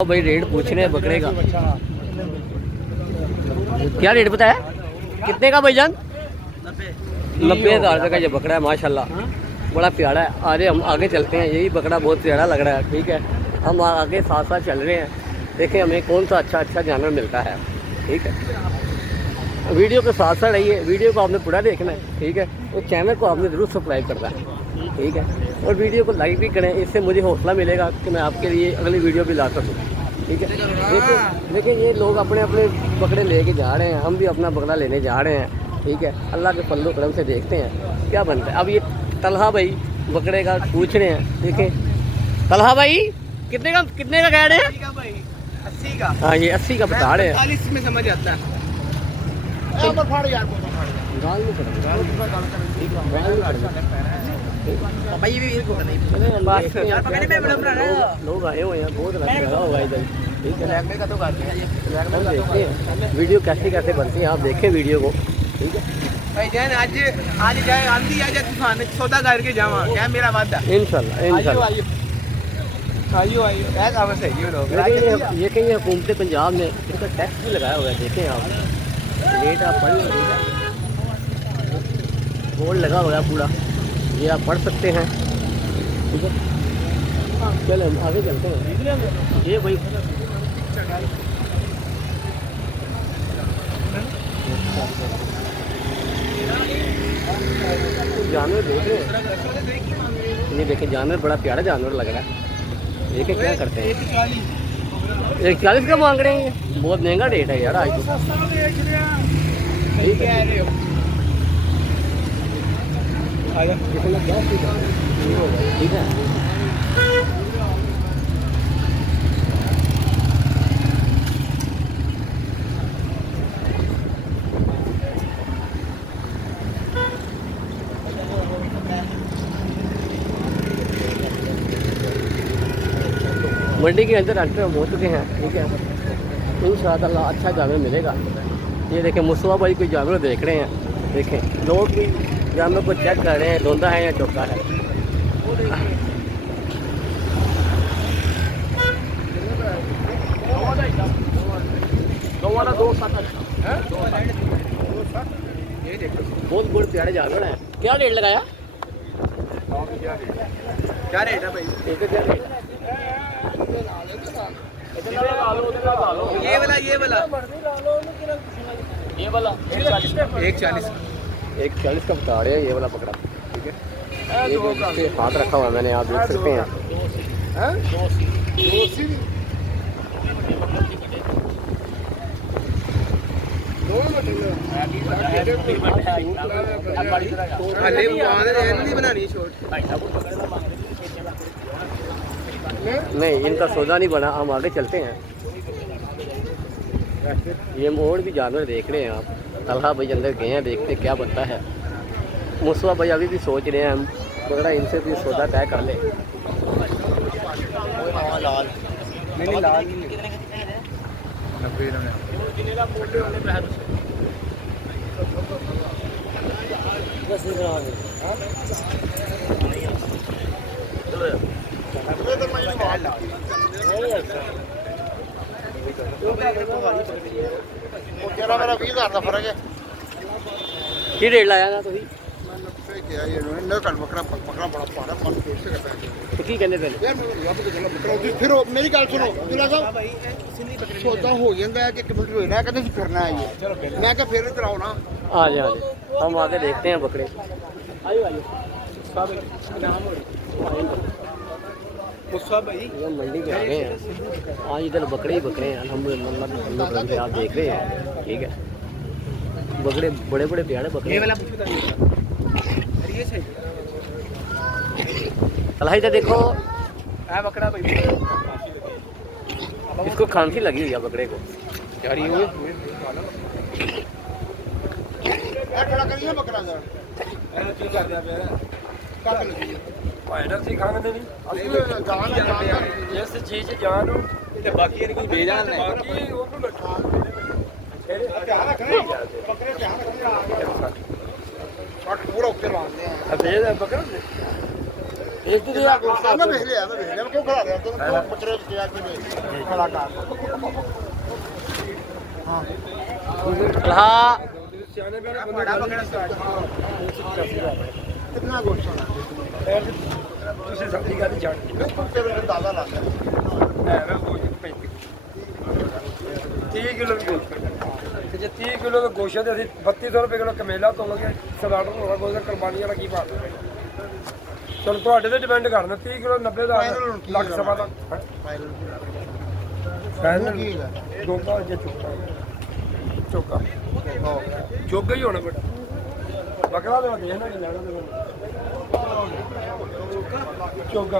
भाई रेट पूछ रहे हैं बकरे का। क्या रेट बताया? कितने का भाईजान? 90,000 रुपये का ये बकरा है माशाल्लाह, बड़ा प्यारा है। अरे हम आगे चलते हैं, यही बकरा बहुत प्यारा लग रहा है। ठीक है, हम आगे साथ साथ चल रहे हैं, देखें हमें कौन सा अच्छा जानवर मिलता है। ठीक है, वीडियो के साथ साथ रहिए, वीडियो को आपने पूरा देखना है। ठीक है, तो चैनल को आपने ज़रूर सब्सक्राइब करना है। ठीक है, और वीडियो को लाइक भी करें, इससे मुझे हौसला मिलेगा कि मैं आपके लिए अगली वीडियो भी ला सकूँ। ठीक है, देखिए ये लोग अपने अपने बकरे लेके जा रहे हैं, हम भी अपना बकरा लेने जा रहे हैं। ठीक है, अल्लाह के फजल करम से देखते हैं क्या बनता है। अब ये तलहा भाई बकरे का पूछ रहे हैं। देखें तलहा भाई कितने का कह रहे हैं? 80 का। हाँ ये 80 का बता रहे हैं। 40 में समझ आता है। लोग आए हुए हैं, बहुत लगा होगा इधर। ठीक है, देखते हैं वीडियो कैसे बनती है, आप देखें वीडियो को। ठीक है भाई जान, आज जाए आंधी आ जाए तूफान, सौदा करके जावा क्या मेरा वादा। इंशाल्लाह आइयो ऐसा बस है ये लोग। ये कहीं हुकूमत पंजाब में इसका टैक्स भी लगाया हुआ है। देखें आप रेट आप पढ़ लीजिए, बोर्ड लगा हुआ है पूरा, ये आप पढ़ सकते हैं। ठीक है, चलो हम आगे चलते हैं। ये भाई जानवर देख रहे हैं, ये देखें जानवर बड़ा प्यारा जानवर लग रहा है। देखें क्या करते हैं। 140 का मांग रहे हैं, बहुत महंगा रेट है यार आज तो। ठीक है, ठीक है। मंडी के अंदर एंटर हो चुके हैं। ठीक है, इंशाअल्लाह अच्छा जानवर मिलेगा। ये देखें मुसवा भाई कोई जानवर देख रहे हैं। देखें लोग भी जानवर को चेक कर रहे हैं, धोंदा है या चौका है। बहुत बहुत प्यारे जानवर हैं। क्या रेट लगाया? क्या रेट है भाई? एक क्या रेट? ये वाला 140 का बता रहे हैं ये वाला पकड़ा। ठीक है, ये हाथ रखा हुआ मैंने, आप देख सकते हैं। नहीं इनका सौदा नहीं बना, हम आगे चलते हैं। ये मोड़ भी जानवर देख रहे हैं आप। तलहा भाई अंदर गए हैं, देखते क्या बनता है। मुसवा भाई अभी भी सोच रहे हैं हम बकरा इनसे भी सौदा तय कर ले। मेरा 20,000 का फर्क है। की रेट लाया ना तुम? तो की कहने पहले फिर मेरी गल सुनो सौदा हो जाता है कि मिनट होना कहते फिरना है ये, मैं क्या फिर कराओ ना। आ जाए हम आगे देखते हैं बकरे। आइए ये मंडी में आ गए हैं आज, इधर बकरे ही बकरे हैं अल्हम्दुलिल्लाह। आप देख रहे हैं। ठीक है, बकरे बड़े बड़े प्यारे बकरे। तलहा इधर देखो बकरा भाई, इसको खांसी लगी हुई है बकरे को। बाकी पूरा एक तो दिया मैं भेज लिया मैं क्यों खड़ा रहा तुम क्यों बकरे किया कि कलाकार हां हाँ सियाने पे बड़ा बकरा स्टार्ट कितना गोश्त होना ਤੁਸੀਂ ਸਬਜ਼ੀ ਕਾਦੀ ਛੱਡ बिल्कुल तेरे से दादा लाता है ਹੈ ਵੇ ਉਹ 35 30 ਕਿਲੋ ਵੀ ਗੋਸ਼ਤ ਤੇ ਜੇ 30 ਕਿਲੋ ਦਾ ਗੋਸ਼ਤ ਤੇ ਅਸੀਂ 3200 ਰੁਪਏ ਕਿਲੋ ਕਮੇਲਾ ਤੋਲਾਂਗੇ ਸਲਾਡਰ ਹੋਣਾ ਕੋਈ ਕੁਰਬਾਨੀ ਵਾਲਾ ਕੀ ਭਾਅ ਚਲੋ ਤੁਹਾਡੇ ਤੇ ਡਿਪੈਂਡ ਕਰਦਾ 30 ਕਿਲੋ 90 ਦਾ ਲੱਖ ਸਵਾ ਦਾ ਫਾਈਨਲ ਦੋਗਾ ਜੇ ਚੁੱਕਾ ਚੁੱਕਾ ਚੁੱਕਾ ਹੀ ਹੋਣਾ ਬੇਟਾ ਬੱਕਰਾ ਦੇ ਦੇਖਣਾ ਨਹੀਂ ਲੈਣਾ ਤੇ ਚੁੱਕਾ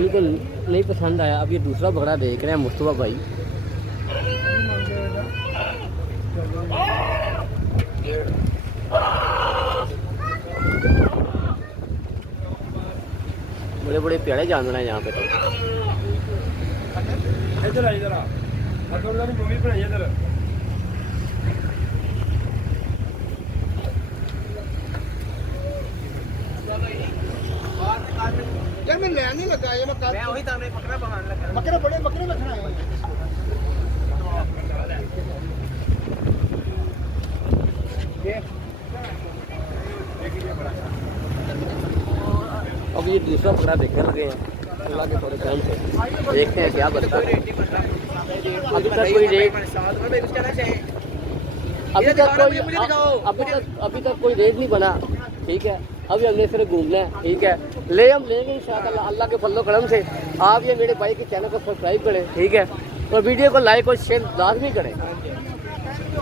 इनको नहीं पसंद आया। अब ये दूसरा बकरा देख रहे हैं मुस्तफा भाई। बड़े बड़े प्यारे जानवर हैं यहाँ पे तो। इधर आ इधर आ अगर मूवी बनाई इधर यार मैं लेने लगा ये मैं वही तो हमने बकरा बनाने लगा बकरे रखना है अब ये दूसरा बकरा देखने लगे हैं अल्लाह के थोड़े टाइम से। देखते हैं क्या बनता है। अभी तक कोई रेट अभी तक कोई रेट नहीं बना। ठीक है अभी हमने सिर्फ घूमना है। ठीक है हम लेंगे इंशाअल्लाह अल्लाह के फजल करम से। आप ये मेरे भाई के चैनल को सब्सक्राइब करें। ठीक है और वीडियो को लाइक और शेयर लाजमी करें।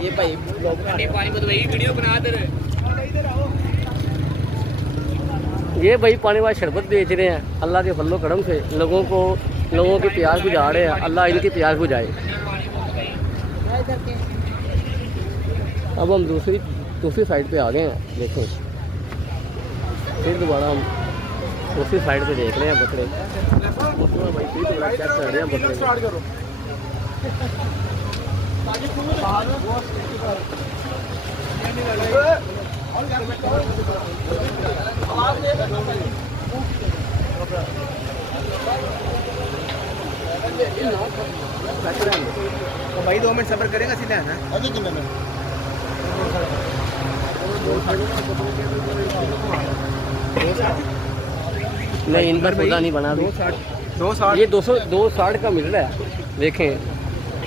ये भाई वीडियो बना दे ये भाई पानी वाला शरबत बेच रहे हैं अल्लाह के फजल करम से। लोगों की प्यास बुझा रहे हैं। अल्लाह इनकी प्यास बुझाए। अब हम दूसरी साइड पे आ गए हैं। देखें फिर दोबारा हम दूसरी साइड पे देख रहे हैं बकरे। भाई फिर दोबारा चेक कर रहे हैं बकरे। तो भाई 2 मिनट सब्र करेगा सीधा है ना अभी कितने में नहीं इन पर पौधा नहीं बना। 260 ये 260 का मिल रहा है। देखें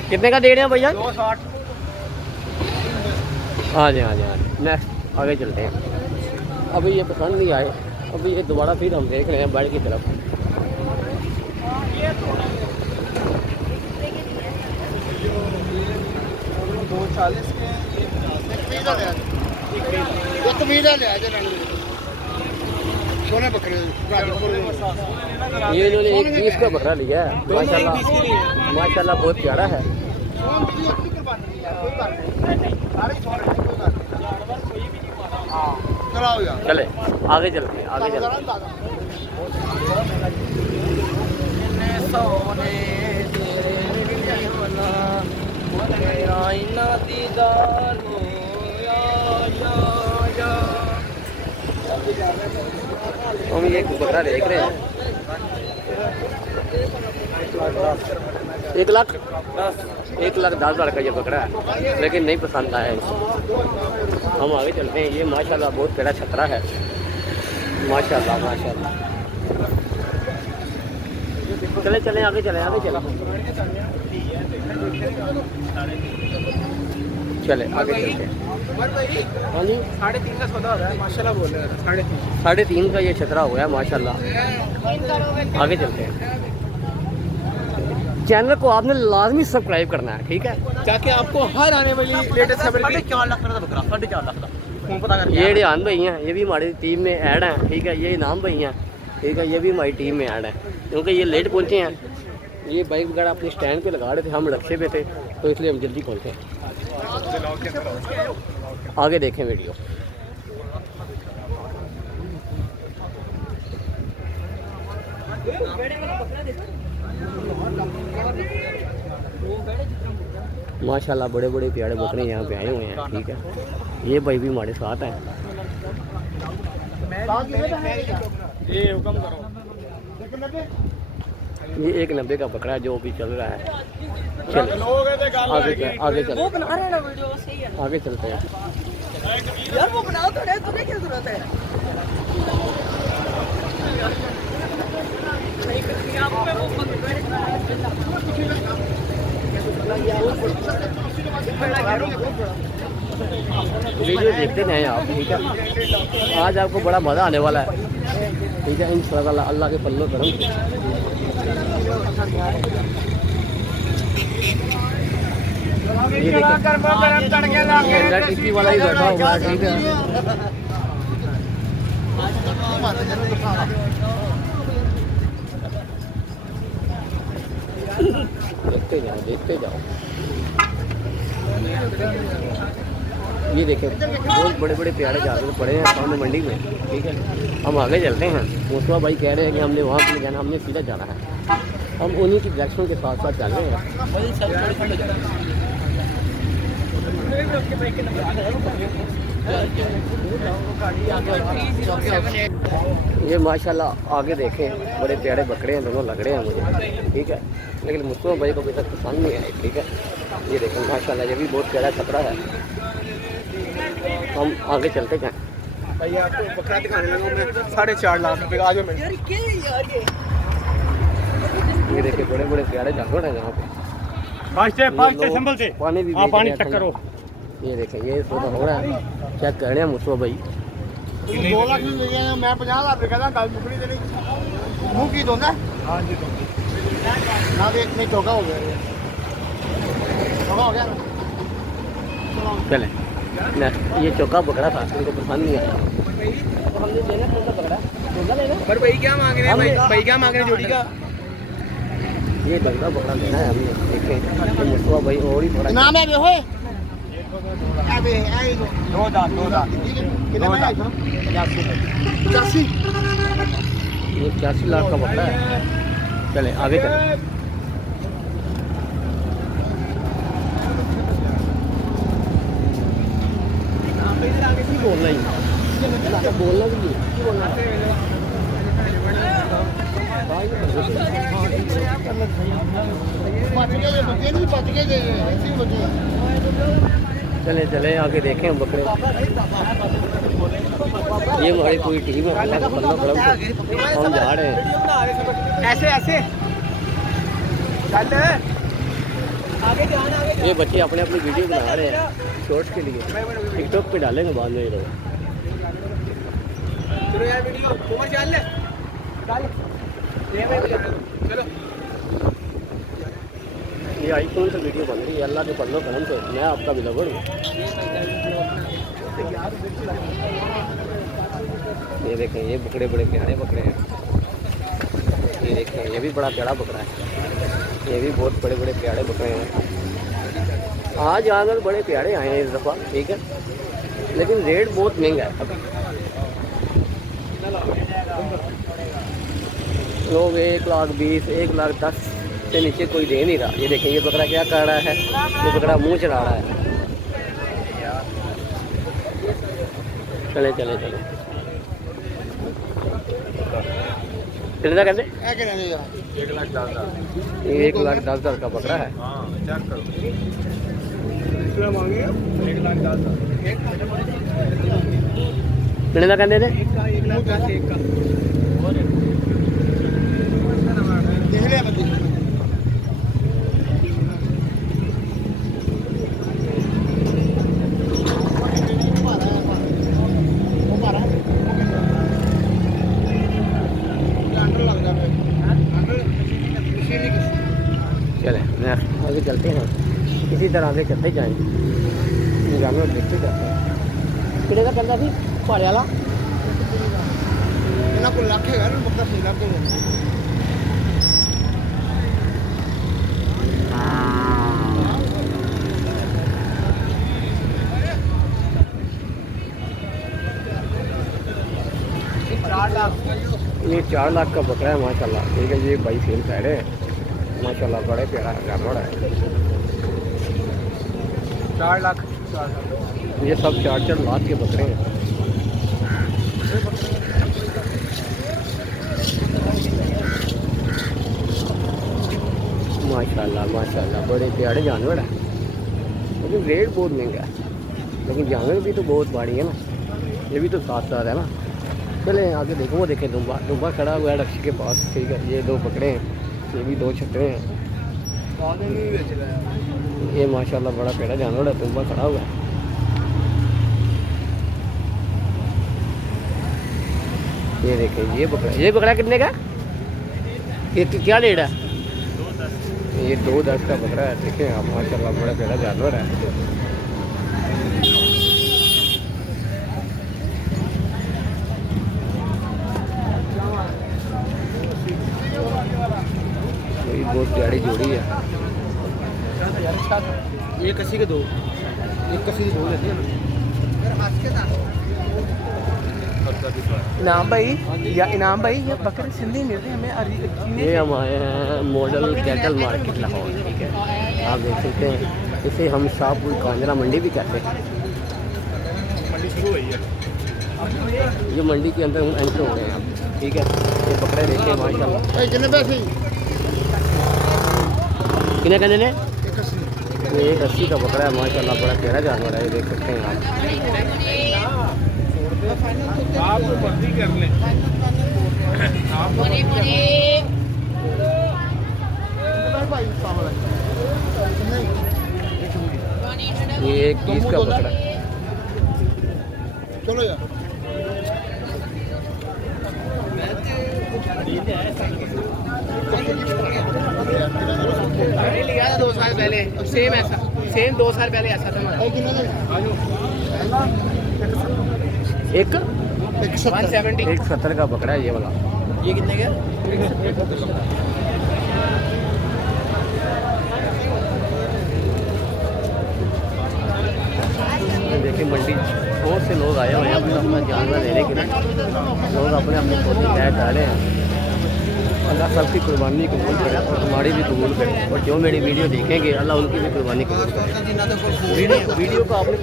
कितने का दे रहे हैं भैया? 260 हाँ जी नेक्स्ट आगे चलते हैं। अभी ये पसंद नहीं आए। अभी ये दोबारा फिर हम देख रहे हैं बाइक की तरफ। सोने बकरे ये इन्होंने 1 पीस का बकरा लिया है। माशाल्लाह बहुत प्यारा है। चले आगे चलते हैं आगे चलते हैं। हम ये बकरा देख रहे हैं 1,10,000 का ये बकरा है लेकिन नहीं पसंद आया इसको। हम आगे चलते हैं। ये माशाल्लाह बहुत प्यारा छतरा है। माशाल्लाह चले आगे चले चले आगे चलते हैं। हाँ जी 3.5 का सौदा हो रहा है माशाल्लाह बोल रहे हैं 3.5 3.5 का ये छतरा हुआ है माशाल्लाह। आगे चलते हैं। चैनल को आपने लाजमी सब्सक्राइब करना है। ठीक है ताकि आपको हर आने वाली लेटेस्ट खबर 4 लाख का बकरा 4.5 लाख का पता कर ये रिहान भाई हैं। ये भी हमारी टीम में ऐड हैं। ठीक है ये इनाम भाई हैं। ठीक है ये भी हमारी टीम में ऐड हैं क्योंकि ये लेट पहुँचे हैं। ये बाइक वगैरह अपने स्टैंड पे लगा रहे थे। हम रक्शे पे थे तो इसलिए हम जल्दी पहुँचे। आगे देखें वीडियो। माशाल्लाह बड़े बड़े प्यारे बकरे यहाँ पे आए हुए हैं। ठीक है, ये भाई भी हमारे साथ हैं। ये हुक्म करो। ये 190 का बकरा है जो भी चल रहा है। चल आगे चल, वो बना रहे हैं ना वीडियो, सही है आगे चलते हैं। यार वो बनाओ तो रहे, तुम्हें क्या जरूरत है? वीडियो देखते रहें आप। ठीक है, आज आपको बड़ा मज़ा आने वाला है। ठीक है, इंशाअल्लाह अल्लाह के पल्लो करम। ये देखिए टिक्की वाला ही बैठा हुआ है। ठीक है, देखते जाओ। ये देखें बहुत बड़े बड़े प्यारे जानवर पड़े हैं सामने मंडी में। ठीक है, हम आगे चलते हैं। मुस्तफा भाई कह रहे हैं कि हमने वहाँ पे जाना, हमने सीधा जाना है। हम उन्हीं की डायरेक्शन के साथ साथ चल रहे हैं। ये माशाल्लाह आगे देखें बड़े प्यारे बकरे हैं, दोनों लग रहे हैं मुझे। ठीक है, लेकिन मुस्तफा भाई को अभी तक पसंद नहीं आए। ठीक है, ये देखें माशाल्लाह ये भी बहुत प्यारा खतरा है। हम आगे चलते जाएं। भाई आपको बकरा दिखाने लगा मैं 4.5 लाख रुपए का। आज मैं यार क्या है यार ये देखिए बड़े बड़े प्यारे जानवर हैं यहाँ पे। संभल से पानी भी पानी चेक करो। ये देखें ये सौदा हो रहा है, चेक कर रहे हैं मुस्तफा भाई। 2 लाख में मिल गया, मैं 50,000 रुपए कहता गल मुकड़ी देनी मुंह की दोंदा। हां जी ना देख नहीं चौका हो गया, चौका हो गया। चले ये चौका बकरा था, इनको पसंद नहीं आया। हमने लेना कौन सा बकरा? दोंदा लेना। पर भाई क्या मांग रहे हैं? भाई क्या मांग रहे हैं जोड़ी का? ये दोंदा बकरा लेना है हमने। देखें तो मुस्तफा भाई और ही थोड़ा नाम है वे होए अबे आई लो 2 दांत कितने में है? 85। ये 85 लाख का बकरा है। चले आगे चले। बोलना ही बोलना भी नहीं बोलना। चले चले आगे देखें हम बकरे। ये हमारी पूरी टीम है, अल्लाह का बंदा करम से हम जा रहे हैं। ऐसे ऐसे आगे जाना, आगे ये बच्चे अपने अपनी वीडियो बना रहे हैं शॉर्ट्स के लिए, टिकटॉक पे डालेंगे बाद में ये लोग। चलो यार वीडियो ऊपर चल ले चलो। ये आईफोन से वीडियो बन रही है, अल्लाह के पल्लो करम से मैं आपका भी लवर हूँ। ये देखें ये बकरे बड़े प्यारे बकरे हैं। ये देखें ये भी बड़ा प्यारा बकरा है। ये भी बहुत बड़े बड़े प्यारे बकरे हैं। आज जानवर बड़े प्यारे आए हैं इस दफ़ा। ठीक है, लेकिन रेट बहुत महंगा है अभी। लोग 1,20,000 1,10,000 से नीचे कोई दे नहीं रहा। ये देखें ये बकरा क्या कर रहा है, ये बकरा मुंह चला रहा है। चले चले चले कितना कहते? 1,10,000 का बकरा है। कितना कहते थे? चले आगे चलते हैं, इसी तरह आगे चलते जाएंगे, जानवर देखते जाते हैं। कितने का करता थी पहाड़े वाला? इन्होंने को लाख है यार, बकरा 6 लाख के। ये 4 लाख का बकरा है माशाल्लाह। ठीक है, ये भाई सेल कह रहे हैं। माशाल्लाह बड़े प्यारा जानवर है। 4 लाख ये सब 4-4 लाख के बकरे हैं। माशाल्लाह माशाल्लाह बड़े प्यारे जानवर है, लेकिन रेट बहुत महंगा है। लेकिन जानवर भी तो बहुत बड़ी है ना, ये भी तो साथ साथ है ना। चले आगे देखो, वो देखें दुम्बा, दुम्बा खड़ा हुआ है रक्षी के पास, ठीक है। ये 2 बकरे हैं, ये भी 2 छकरे हैं। ये माशाल्लाह बड़ा प्यारा जानवर है, दुम्बा खड़ा हुआ है। ये देखें ये बकरा कितने का? ये क्या रेट है? ये 2.10 का बकरा है। देखें आप, माशाल्लाह बड़ा प्यारा जानवर है। ये बहुत प्यारी जोड़ी है। ये कसी के 2, एक कसी के 2 लेते हैं। इनाम भाई या इनाम भाई, ये बकरे सिंधी मिलते हैं हमें। ये हम आए हैं मॉडल कैटल मार्केट लाहौर, ठीक है। आप देख सकते हैं, इसे हम शाहपुर कांजरा मंडी भी कहते हैं। ये मंडी के अंदर हम एंटर हो गए हैं अब, ठीक है। ये बकरे देखे माशाल्लाह। कितने पैसे? कितने कहने ने? ये 80 का बकरा है माशाल्लाह, बड़ा प्यारा जानवर है। ये देख सकते हैं आप बंदी कर लें। ये 21 का बकरा है। चलो यार, मैंने लिया था 2 साल पहले, सेम 2 साल पहले ऐसा था। एक 170। 170 का बकरा है ये वाला। ये कितने का? देखिए मंडी बहुत से लोग आए हुए हैं अपना जानवर लेने के लिए। लोग अपने अपने छोटे तय डाले हैं। अल्लाह सबकी कुर्बानी कबूल करे और हमारी भी कबूल करे, और जो मेरी वीडियो देखेंगे अल्लाह उनकी भी कुर्बानी कबूल करे। वीडियो को आपने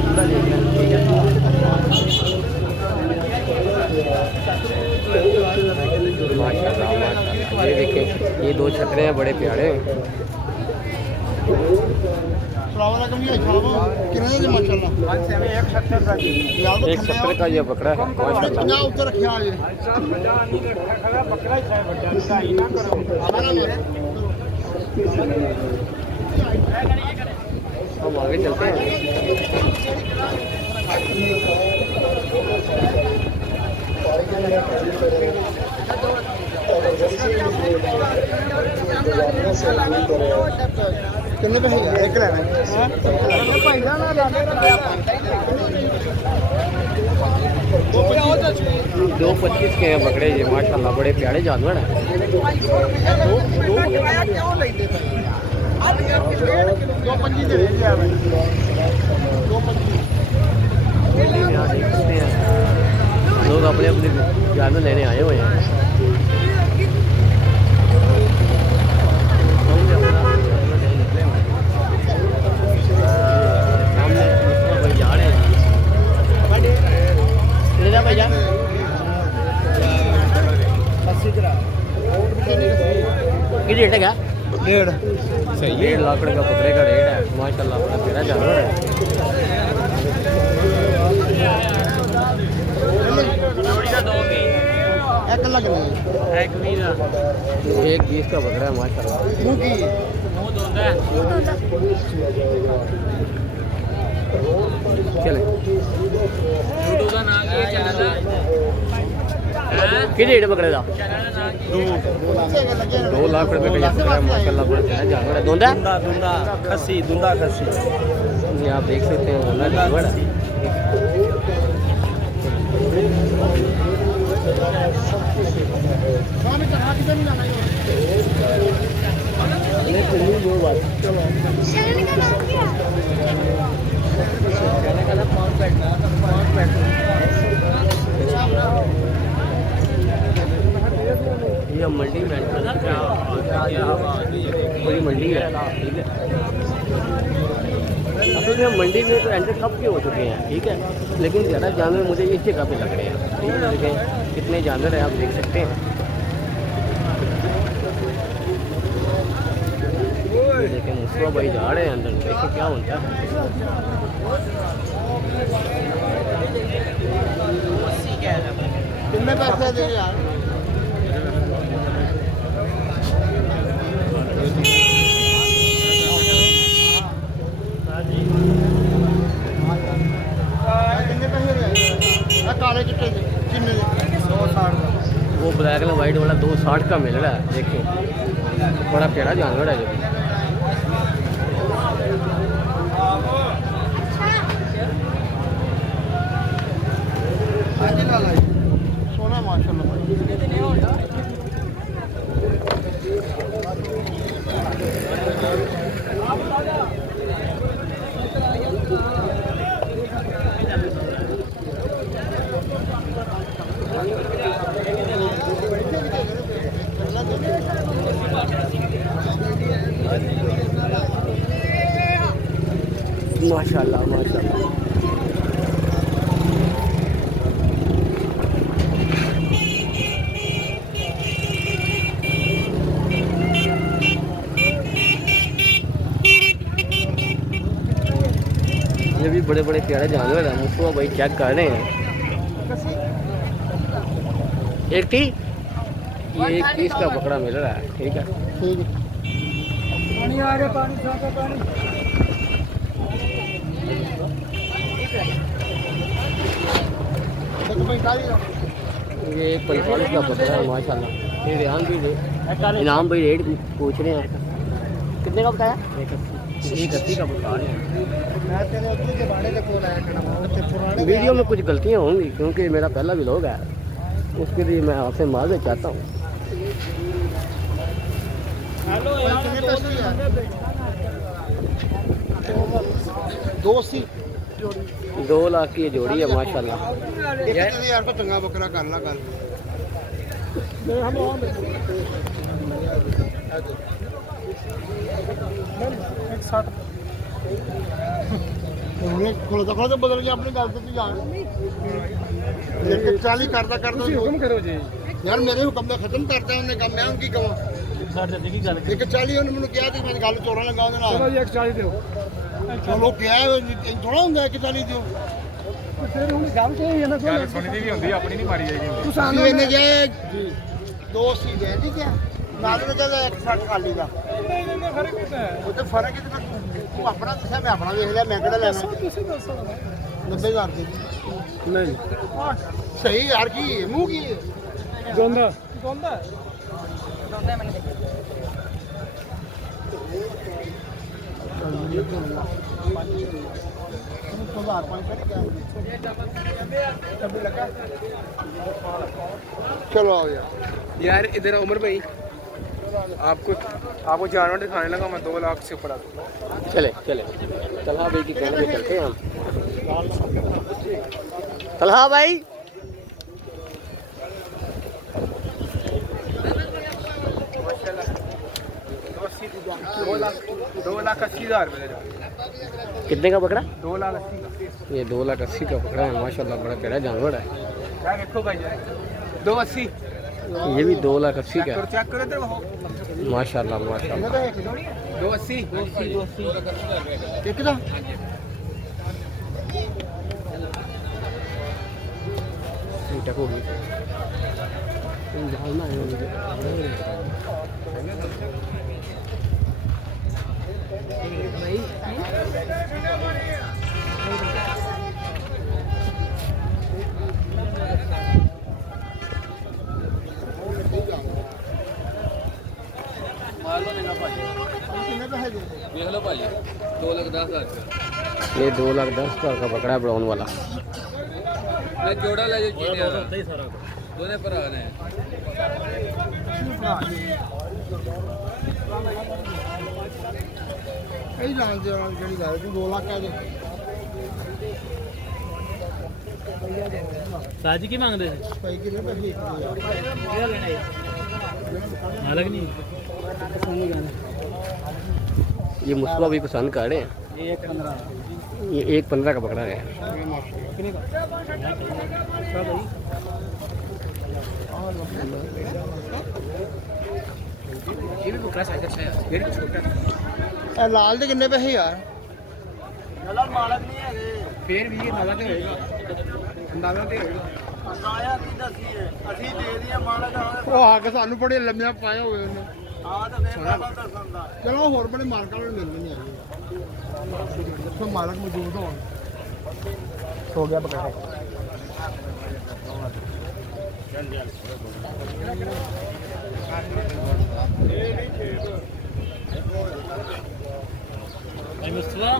पूरा देखना है, ठीक है। माशाल्लाह माशाल्लाह, ये देखें ये 2 छकरे हैं, बड़े प्यारे हैं। कितने माशाल्लाह? 170 का ये बकरा है माशाल्लाह। 50 उत्तर रखा है। हम आगे चलते हैं। कितने पैसे? एक लेना है। 2.25 के हैं बकरे ये माशाल्लाह, बड़े प्यारे जानवर हैं। यहाँ देख सकते हैं लोग अपने अपने जानवर लेने आए हुए हैं। क्या रेट है? क्या 1.5 सही? 1.5 लाख का बकरे का रेट है माशाल्लाह, बड़ा प्यारा जानवर है। एक 20 का बकरा है माशाल्लाह। चले कि रेट बकरे का? 2 लाख रुपए का ये बकरा है माशाल्लाह, बड़ा प्यारा जानवर है। दूंदा खसी ये आप देख सकते हैं, दूंदा जानवर है। ये हम मंडी में एंटर हो चुके हैं। पूरी मंडी है, ठीक है। असल में हम मंडी में तो एंटर कब के हो चुके हैं, ठीक है, लेकिन ज़्यादा जानवर मुझे इस जगह पे लग रहे हैं, ठीक है। देखें कितने जानवर हैं, आप देख सकते हैं। ये देखें मुस्तफा भाई जा रहे हैं अंदर, देखें क्या होता है। कितने पैसे दे यार? कितने पैसे दे? काले चिट्टे दे कितने दे? 260 का। वो ब्लैक एंड वाइट वाला 260 का मिल रहा है, देखिए बड़ा प्यारा जानवर है जो। सोना माशाल्लाह। माशाल्लाह माशाल्लाह। ये भी बड़े बड़े प्यारे जानवर हैं, मुस्तफा भाई चेक कर रहे हैं। एक थी ये 21 का बकरा मिल रहा है, ठीक है। ठीक है। पानी आ रहा, पानी साफ पानी। ये 45 का बकरा है माशाल्लाह। ये रेहान भी इनाम भाई रेट पूछ रहे हैं, कितने का बताया? 180 का बता रहे हैं। वीडियो में कुछ गलतियाँ होंगी क्योंकि मेरा पहला व्लॉग है, उसके लिए मैं आपसे माफ़ी चाहता हूँ। दो लाख की जोड़ी है माशाल्लाह। यार को चंगा बकरा कर ला गल। खोलता बदल गया अपनी गल से जान। 40 करता हुक्म करो जी यार, मेरे हुक्म का खत्म करता है उन्हें काम। मैं उनकी कहूँ 40 उन्होंने मैंने कहा मैं गल चोरा लगा ਉਹਦੇ ਨਾਲ। चलो जी 140 दो। चलो क्या थोड़ा ਹੁੰਦਾ 40 ਦਿਓ। फिर हम गल तो ये ना सुनी दी भी होंदी, अपनी नहीं मारी जाएगी। तू ਤੁਸੀਂ ਇਹਨੇ ਜੇ 280 ਦੇ ਦੀ ਕਿਆ ਨਾਲ ਨੇ ਕਹਿੰਦਾ 160 ਖਾਲੀ ਦਾ। नहीं फर्क कितना है? ਉਹ ਤੇ ਫਰਕ ਕਿਤੇ ਤੂੰ ਆਪਣਾ ਦੱਸਿਆ, ਮੈਂ ਆਪਣਾ ਵੇਖ ਲਿਆ, ਮੈਂ ਕਿਹੜਾ ਲੈਣਾ। किसी दसो 90000 ਦੇ नहीं ਸਹੀ ਯਾਰ। ਕੀ ਮੂੰਹ ਕੀ जोंदा जोंदा चलो आओ यार। यार इधर उमर भाई, आपको जानवर दिखाने लगा मैं 2 लाख से ऊपर। चले चले तलहा भाई की कहने में चलते हैं हम। तलहा भाई दो लाख 80,000 रुपये। कितने का बकरा? 2,80,000 का। ये 2,80,000 का बकरा है माशाल्लाह, बड़ा प्यारा जानवर है। क्या देखो भाई 280। ये भी 2,80,000 का है चेक करो इधर वो माशाल्लाह माशाल्लाह। 280 कितना ठीक हो गई। देख लो भाई 2,10,000 रुपये। ये 2,10,000 का बकरा है ब्राउन वाला। मैं जोड़ा ले जो दोनों पर आ रहे हैं। कई लान दे और जड़ी गल तू 2 लाख का दे। साजी की मांगते हैं भाई कितने पैसे क्या लेना है? ये मुस्तफा भी पसंद कर रहे हैं। ये 1.15 का पकड़ा है। ਲਾਲ ਦੇ ਕਿੰਨੇ ਪੈਸੇ ਯਾਰ? ਫੇਰ ਵੀ ਨਾਲਾ ਤੇ ਹੋਏਗਾ ਅੰਦਾਜ਼ਾ ਤੇ ਹੋਏਗਾ ਉਹ ਆ ਕੇ ਸਾਨੂੰ ਬੜੇ ਲੰਮੀਆਂ ਪਾਏ ਹੋਏ ਉਹਨੇ। ਚਲੋ ਹੋਰ ਬੜੇ ਮਾਲਕਾਂ ਨੂੰ ਮਿਲਦੇ ਨਹੀਂ ਆਏ ਜਿੱਥੋਂ ਮਾਲਕ ਮੌਜੂਦ ਹੋਣ। ਹੋ ਗਿਆ ਬਕਰਾ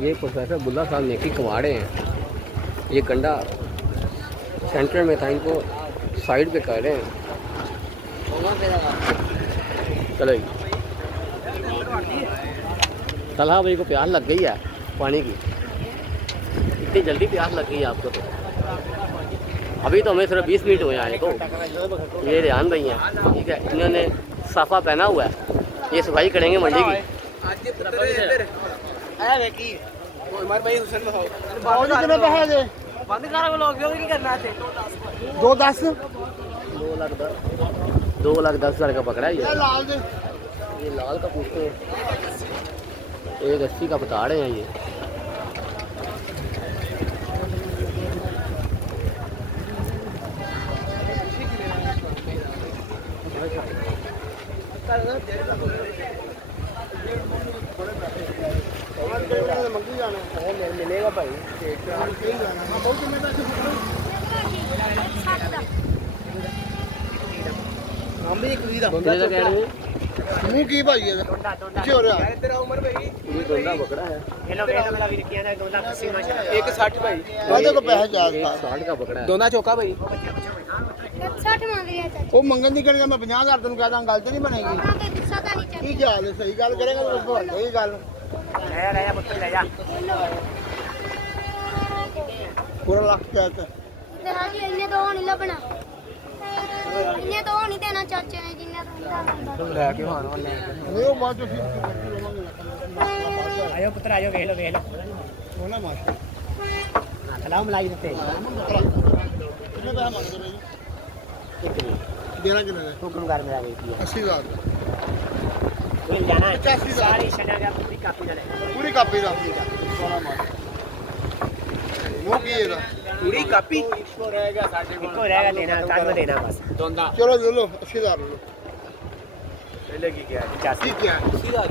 ये प्रोफेसर बुल्ला साहब नेकी कमाड़े हैं। ये कंडा सेंटर में था, इनको साइड पे कर रहे हैं। चलो जी, तलहा भाई को प्यास लग गई है पानी की। इतनी जल्दी प्यास लग गई है आपको? तो अभी तो हमें सिर्फ 20 मिनट हुए आए। तो ये रेहान भाई हैं, ठीक है, इन्होंने साफा पहना हुआ है। ये सफाई करेंगे मंडी की। ਕਿੰਨੇ ਪੈਸੇ ਦੇ? ਬੰਦ ਕਰ ਲੋਕ ਜੋ ਕੀ ਕਰਨਾ ਇੱਥੇ 210 2,10,000 का पकड़ा है ਇਹ ਲਾਲ ਦੇ। ये लाल का पूछते हैं। 180 का बता रहे हैं ये। ਮੰਗੀ ਜਾਣਾ मिलेगा भाई। ਬਹੁਤ ਕਿੰਨੇ ਪੈਸੇ ਮੰਮੀ ਕੁੜੀ ਦਾ कितने का कह रहे हैं? ਮੂੰਹ ਕੀ ਭਾਈ ਇਹਦਾ ਕੀ ਹੋ ਰਿਹਾ? ये दोंदा बकरा है। हेलो वेलो मेरा वीर किया था गोला खसी माशा 160 भाई ਉਹਦੇ ਕੋ ਪੈਸੇ ਜਾ 160 का पकड़ा है। ਦੋਨਾ ਚੋਕਾ ਭਾਈ 60 ਮੰਗ ਰਿਹਾ ਚਾਚਾ ਉਹ ਮੰਗਣ ਦੀ ਕਿਹੜੀ ਮੈਂ 50,000 ਤੈਨੂੰ ਕਹਿ ਦਾਂ, ਗੱਲ ਤੇ ਨਹੀਂ ਬਣੇਗੀ। ਉਹਨਾਂ ਤੇ ਗੁੱਸਾ ਤਾਂ ਨਹੀਂ ਕੀ ਹਾਲ ਹੈ? ਸਹੀ ਗੱਲ ਕਰੇਗਾ ਤਾਂ ਉਸ ਸਹੀ ਗੱਲ ले जा पुत्र ले जा ਪੂਰਾ ਲੱਖ ਕਹਿ ਤਾ। ਤੇ ਰਾਜੀ ਇੰਨੇ ਤੋਂ ਨਹੀਂ ਲੱਭਣਾ, ਇੰਨੇ ਤੋਂ ਨਹੀਂ ਦੇਣਾ ਚਾਚੇ ਨੇ ਜਿੰਨੇ ਤੋਂ ਲੈ ਕੇ ਹਾਨ ਵਾਲੇ ਨਹੀਂ ਉਹ ਬਾਅਦ ਚ ਫਿਰ आयो पुत्र आयो वेलो वेलो ਉਹਨਾਂ ਮਾਰ खलाओ मलाई देते ਕਿੰਨੇ ਪੈਸੇ ਮੰਗਦੇ ਨੇ ਜੀ? ਦੇਣਾ ਕਿੰਨੇ ਦੇ? हुक्म कर मेरा वीर किया 80,000 कोई जाना है 85,000 सारी शना का पूरी कापी ले ਪੂਰੀ ਕਾਪੀ ਦਾ ਸੋਨਾ ਮਾਰ ਉਹ ਕੀ ਇਹਦਾ? ਪੂਰੀ ਕਾਪੀ इको रहेगा देना काट में देना बस ਦੋਂਦਾ ਚਲੋ ਲੈ ਲਓ 80,000 ਲੈ ਲਓ। ਪਹਿਲੇ ਕੀ ਗਿਆ 85 ਠੀਕ ਹੈ 80,000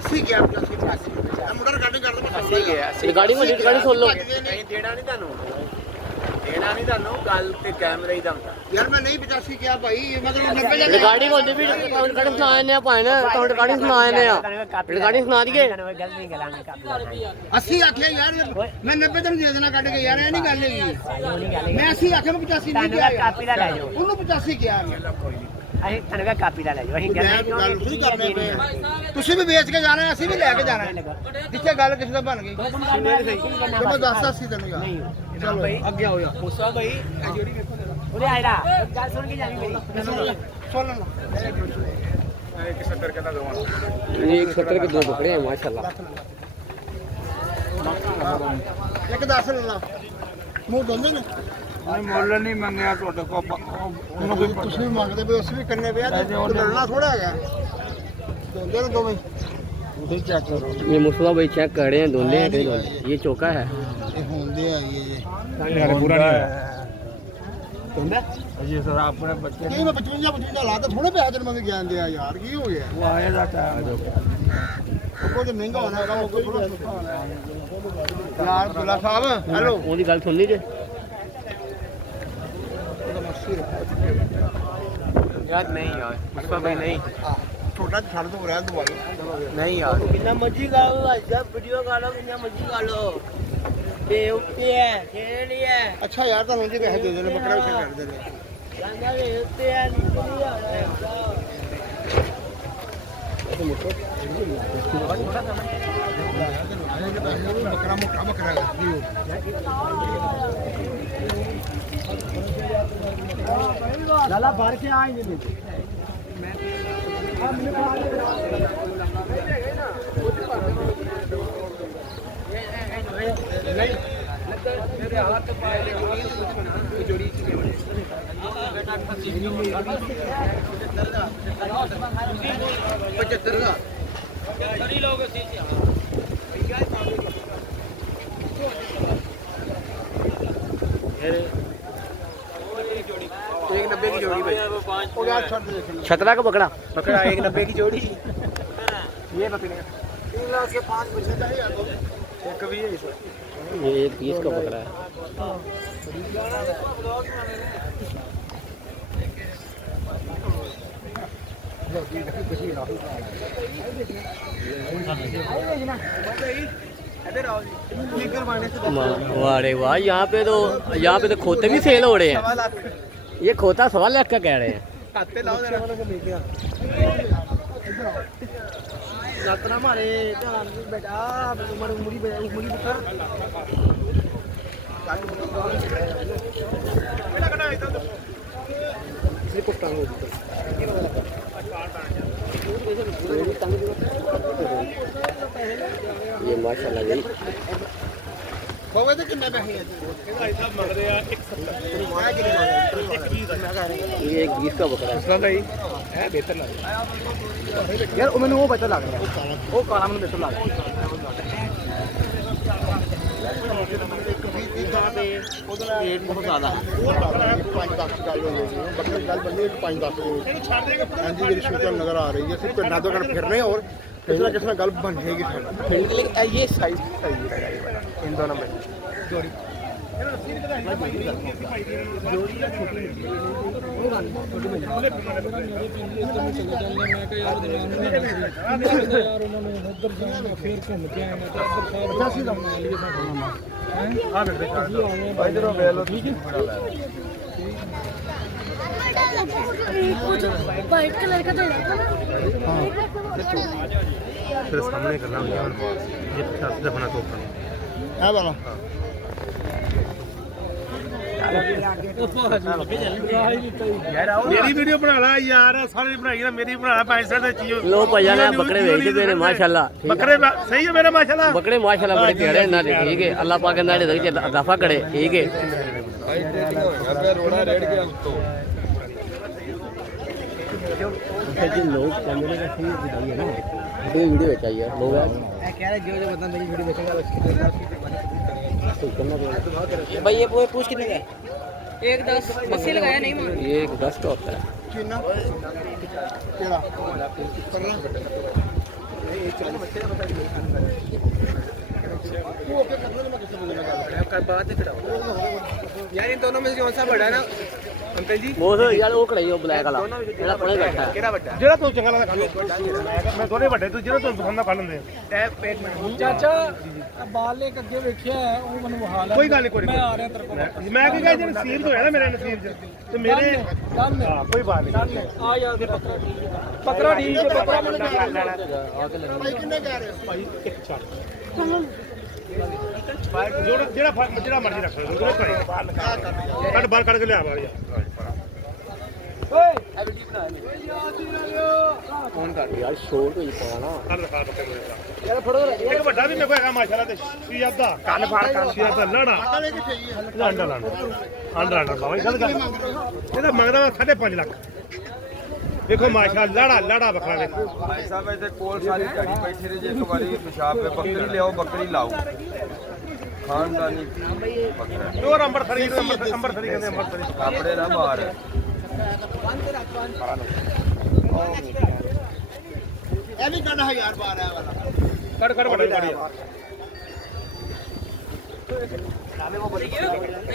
80 ਗਿਆ 85 ਮੁੰਡਾ ਰਿਕਾਰਡਿੰਗ ਕਰ ਦੋ ਅਸੀਂ ਗਿਆ रिकॉर्डिंग में रिकॉर्डिंग सुन लो। ਨਹੀਂ ਦੇਣਾ ਨਹੀਂ ਤੁਹਾਨੂੰ ਗੱਲ ਤੇ ਕੈਮਰਾ ਹੀ ਦਾ ਹੁੰਦਾ ਯਾਰ ਮੈਂ ਨਹੀਂ 85 ਕਿਹਾ ਭਾਈ, ਮਤਲਬ 90 ਜਾ रिकॉर्डिंग होती भी रिकॉर्डिंग सुना ने भाई ने तो रिकॉर्डिंग सुना ने रिकॉर्डिंग सुना दिए। गलत नहीं गलाने कापी 80 ਆਖਿਆ ਯਾਰ, ਮੈਂ 90 ਤੈਨੂੰ ਦੇ ਦੇਣਾ ਕੱਢ ਕੇ ਯਾਰ, ਇਹ ਨਹੀਂ ਗੱਲ ਹੈਗੀ। ਮੈਂ 80 ਆਖਿਆ, ਮੈਂ 85 ਨਹੀਂ ਕਿਹਾ ਯਾਰ। ਕਾਪੀ ਦਾ ਲੈ ਜਾਓ ਉਹਨੂੰ 85 ਕਿਹਾ ਮੈਂ। ਅਸੀਂ ਤਨਗਾ ਕਾਪੀ ਦਾ ਲੈ ਜਾਓ ਅਸੀਂ ਗੱਲ ਨਹੀਂ ਕਰਨੇ ਪਏ। ਤੁਸੀਂ ਵੀ ਵੇਚ ਕੇ ਜਾਣਾ, ਅਸੀਂ ਵੀ ਲੈ ਕੇ ਜਾਣਾ। ਜਿੱਥੇ ਗੱਲ ਕਿਸੇ ਦਾ ਬਣ ਗਈ ਤੇ ਮੈਂ ਦੱਸ 80 ਤੈਨੂੰ ਯਾਰ। ਚਲੋ ਅੱਗੇ ਆਓ ਯਾਰ। ਮੁਸਾ ਭਾਈ ਇਹ ਜਿਹੜੀ ਵੇਖੋ ਉਰੇ ਆਇਰਾ ਗੱਲ ਸੁਣ ਕੇ ਜਾਵੀਂ ਮੇਰੀ ਸੁਣ ਲਓ। 170 ਕਹਿੰਦਾ ਦਵਾਂ ये 170 के 2 बकरे हैं माशाल्लाह। ਇੱਕ 10 ਲੈ ਲਾ, ਮੂੰਹ ਦੋਂਦੇ ਨੇ। ਮੁੱਲ ਨਹੀਂ ਮੰਗਿਆ ਤੁਹਾਡੇ ਕੋਲ ਤੁਸੀਂ ਵੀ ਮੰਗਦੇ ਪਏ, ਉਸ ਵੀ ਕਰਨੇ ਪਿਆ ਤੇ ਲੜਨਾ ਥੋੜਾ ਹੈਗਾ। ਦੋਂਦੇ ਨੇ ਦੋਵੇਂ। ये मुस्तफा भाई चेक कर रहे हैं दोनों हैं। ये चौका है। ਇਹ ਹੁੰਦੇ ਆ ਇਹ ਪੂਰਾ ਨਹੀਂ ਹੁੰਦਾ ਅਜੇ ਸਰ ਆਪਣੇ ਬੱਚੇ ਕੀ ਮੈਂ 55 ਲਾ ਤਾਂ ਥੋੜੇ ਪੈਸੇ ਤੈਨੂੰ ਮੈਂ ਗਿਆਨ ਦਿਆ ਯਾਰ, ਕੀ ਹੋ ਗਿਆ? ਉਹ ਆਏ ਦਾ ਟਾਈਮ ਉਹ ਤੇ ਮਹਿੰਗਾ ਹੋਣਾ ਹੈਗਾ, ਉਹ ਥੋੜਾ ਸਸਤਾ ਹੋਣਾ ਯਾਰ। ਦੁੱਲਾ ਸਾਹਿਬ ਹੈਲੋ, ਉਹਦੀ ਗੱਲ ਸੁਣ ਲਈ ਜੇ? ਯਾਰ ਨਹੀਂ ਯਾਰ ਮੁਸਾ ਭਾਈ ਨਹੀਂ ਛੋਟਾ ਛੱਡ ਦੋ ਰਹਿਣ ਦੋ ਵਾਲੇ। ਨਹੀਂ ਯਾਰ ਕਿੰਨਾ ਮਰਜੀ ਗਾਲੋ ਅੱਜ ਵੀਡੀਓ ਗਾਲੋ ਕਿੰਨਾ ਮਰਜੀ ਗਾਲੋ ਤੇ ਉੱਤੇ ਹੈ ਖੇਡ ਨਹੀਂ ਹੈ ਅੱਛਾ ਯਾਰ, ਤੁਹਾਨੂੰ ਜੀ ਪੈਸੇ ਦੇ ਦੇਣੇ, ਬੱਕਰਾ ਉੱਥੇ ਕੱਢ ਦੇਣੇ। ਗਾਂਗਾ ਦੇ ਉੱਤੇ ਹੈ ਨੀਚੇ ਨਹੀਂ ਆਣਾ ਬੱਕਰਾ ਮੋਟਾ ਬੱਕਰਾ ਹੈ ਜੀ। ਲਾਲਾ ਭਰ ਕੇ ਆਏ ਨੇ एक 90 की जोड़ी भाई हो गया। छतरा का बकरा बकरा 190 की जोड़ी। ये बकरे 3 लाख के 5 बच्चे चाहिए यार। एक भी है इसमें। ये 1 का बकरा है। वाह वाह, यहाँ पे तो खोते भी सेल हो रहे हैं। ये खोता 1.25 लाख का कह रहे हैं। यात्रा मारे ध्यान बेटा उमड़ी पुत्र ये माशाल्लाह जी होवे तो कितने पैसे हैं ये 1 का बकरा है। भाई है बेहतर लग रहा यार मैंने वो बेहतर लग रहा वो काला मैंने बेहतर लग रहा रेट बहुत ज्यादा है 5-10 ਗੱਲ ਹੋ ਗਈ ਬੱਕਰੀ ਗੱਲ ਬੰਦੇ 5-10 ਹਾਂਜੀ ਜਿਹੜੀ ਸ਼ੂਟਰ ਨਜ਼ਰ ਆ ਰਹੀ ਹੈ ਸਿਰਫ ਪਿੰਡਾਂ ਤੋਂ ਕਰ ਫਿਰਨੇ और किसी ना गल बन जाएगी ये साइज सही है इन दोनों में जोड़ी व्हाइट कलर का तो फिर सामने करना ये होना तो है वाला मेरी वीडियो बना ला यार सारी बनाई ना मेरी बना ला 5 चीज लो भैया ने बकरे भेज दे ने माशाल्लाह। बकरे सही है मेरे माशाल्लाह बकरे माशाल्लाह बड़े प्यारे ना ठीक है। अल्लाह पाक ने इजाफा करे ठीक है। रोड़ा रेड के लोग कैमरे का सही दिखाइए ना वीडियो चाहिए लोग कह रहे जो बंदा मेरी वीडियो देखेगा भाई ये पूछ कितने का है? 1.10 80 लगाया नहीं मांग ये 1.10 का होता है। चीना केड़ा करना वो ओके करना मैं किसी बोलने का बात ही कराओ यार इन दोनों में से कौन सा बड़ा है ना अंकल जी वो यार वो कढ़ाई वो ब्लैक वाला जेड़ा कोने बैठा है केड़ा बड़ा जेड़ा तू चंगा लगा मैं थोड़े बड़े तू जेड़ा तू पसंद कर लेंदे पेट में ਚਾਚਾ ਆ ਬਾਲ ਇੱਕ ਅੱਗੇ ਵੇਖਿਆ ਹੈ, ਉਹ ਮੈਨੂੰ ਵਹਾ ਲੈ। कोई गल नहीं कोई ਮੈਂ ਆ ਰਿਹਾ ਤੇਰੇ ਕੋਲ मैं की कह जे नसीब तो है ना मेरे नसीब च ते मेरे ਡਨ हां कोई बात नहीं ਆ ਯਾਰ ਦੇ ਬੱਕਰਾ ਠੀਕ ਹੈ ਬੱਕਰਾ ਮੈਨੂੰ भाई किन्ने कह रहे हो भाई एक चार जेड़ा मर्जी रख लो जो करे बाहर काट के ले आ बाहर फोन कर यार शोर तो ही पड़ा ना यार फड़ो एक बड़ा भी मेरे को है माशाल्लाह ते सियादा कान फाड़ कान सियादा लड़ा लांडा लांडा बाबा गल कर ਇਹਦਾ ਮੰਗਦਾ 5.5 ਲੱਖ देखो माशाल्लाह लड़ा बकरा देखो भाई साहब इधर कोल सारी गाड़ी बैठी रही एक बारी पेशाब पे बकरी ले आओ बकरी लाओ खानदानी बकरा और अंबर खरी कहते अंबर खरी कपड़े ना मार ये भी करना है यार बार है वाला कर बड़ा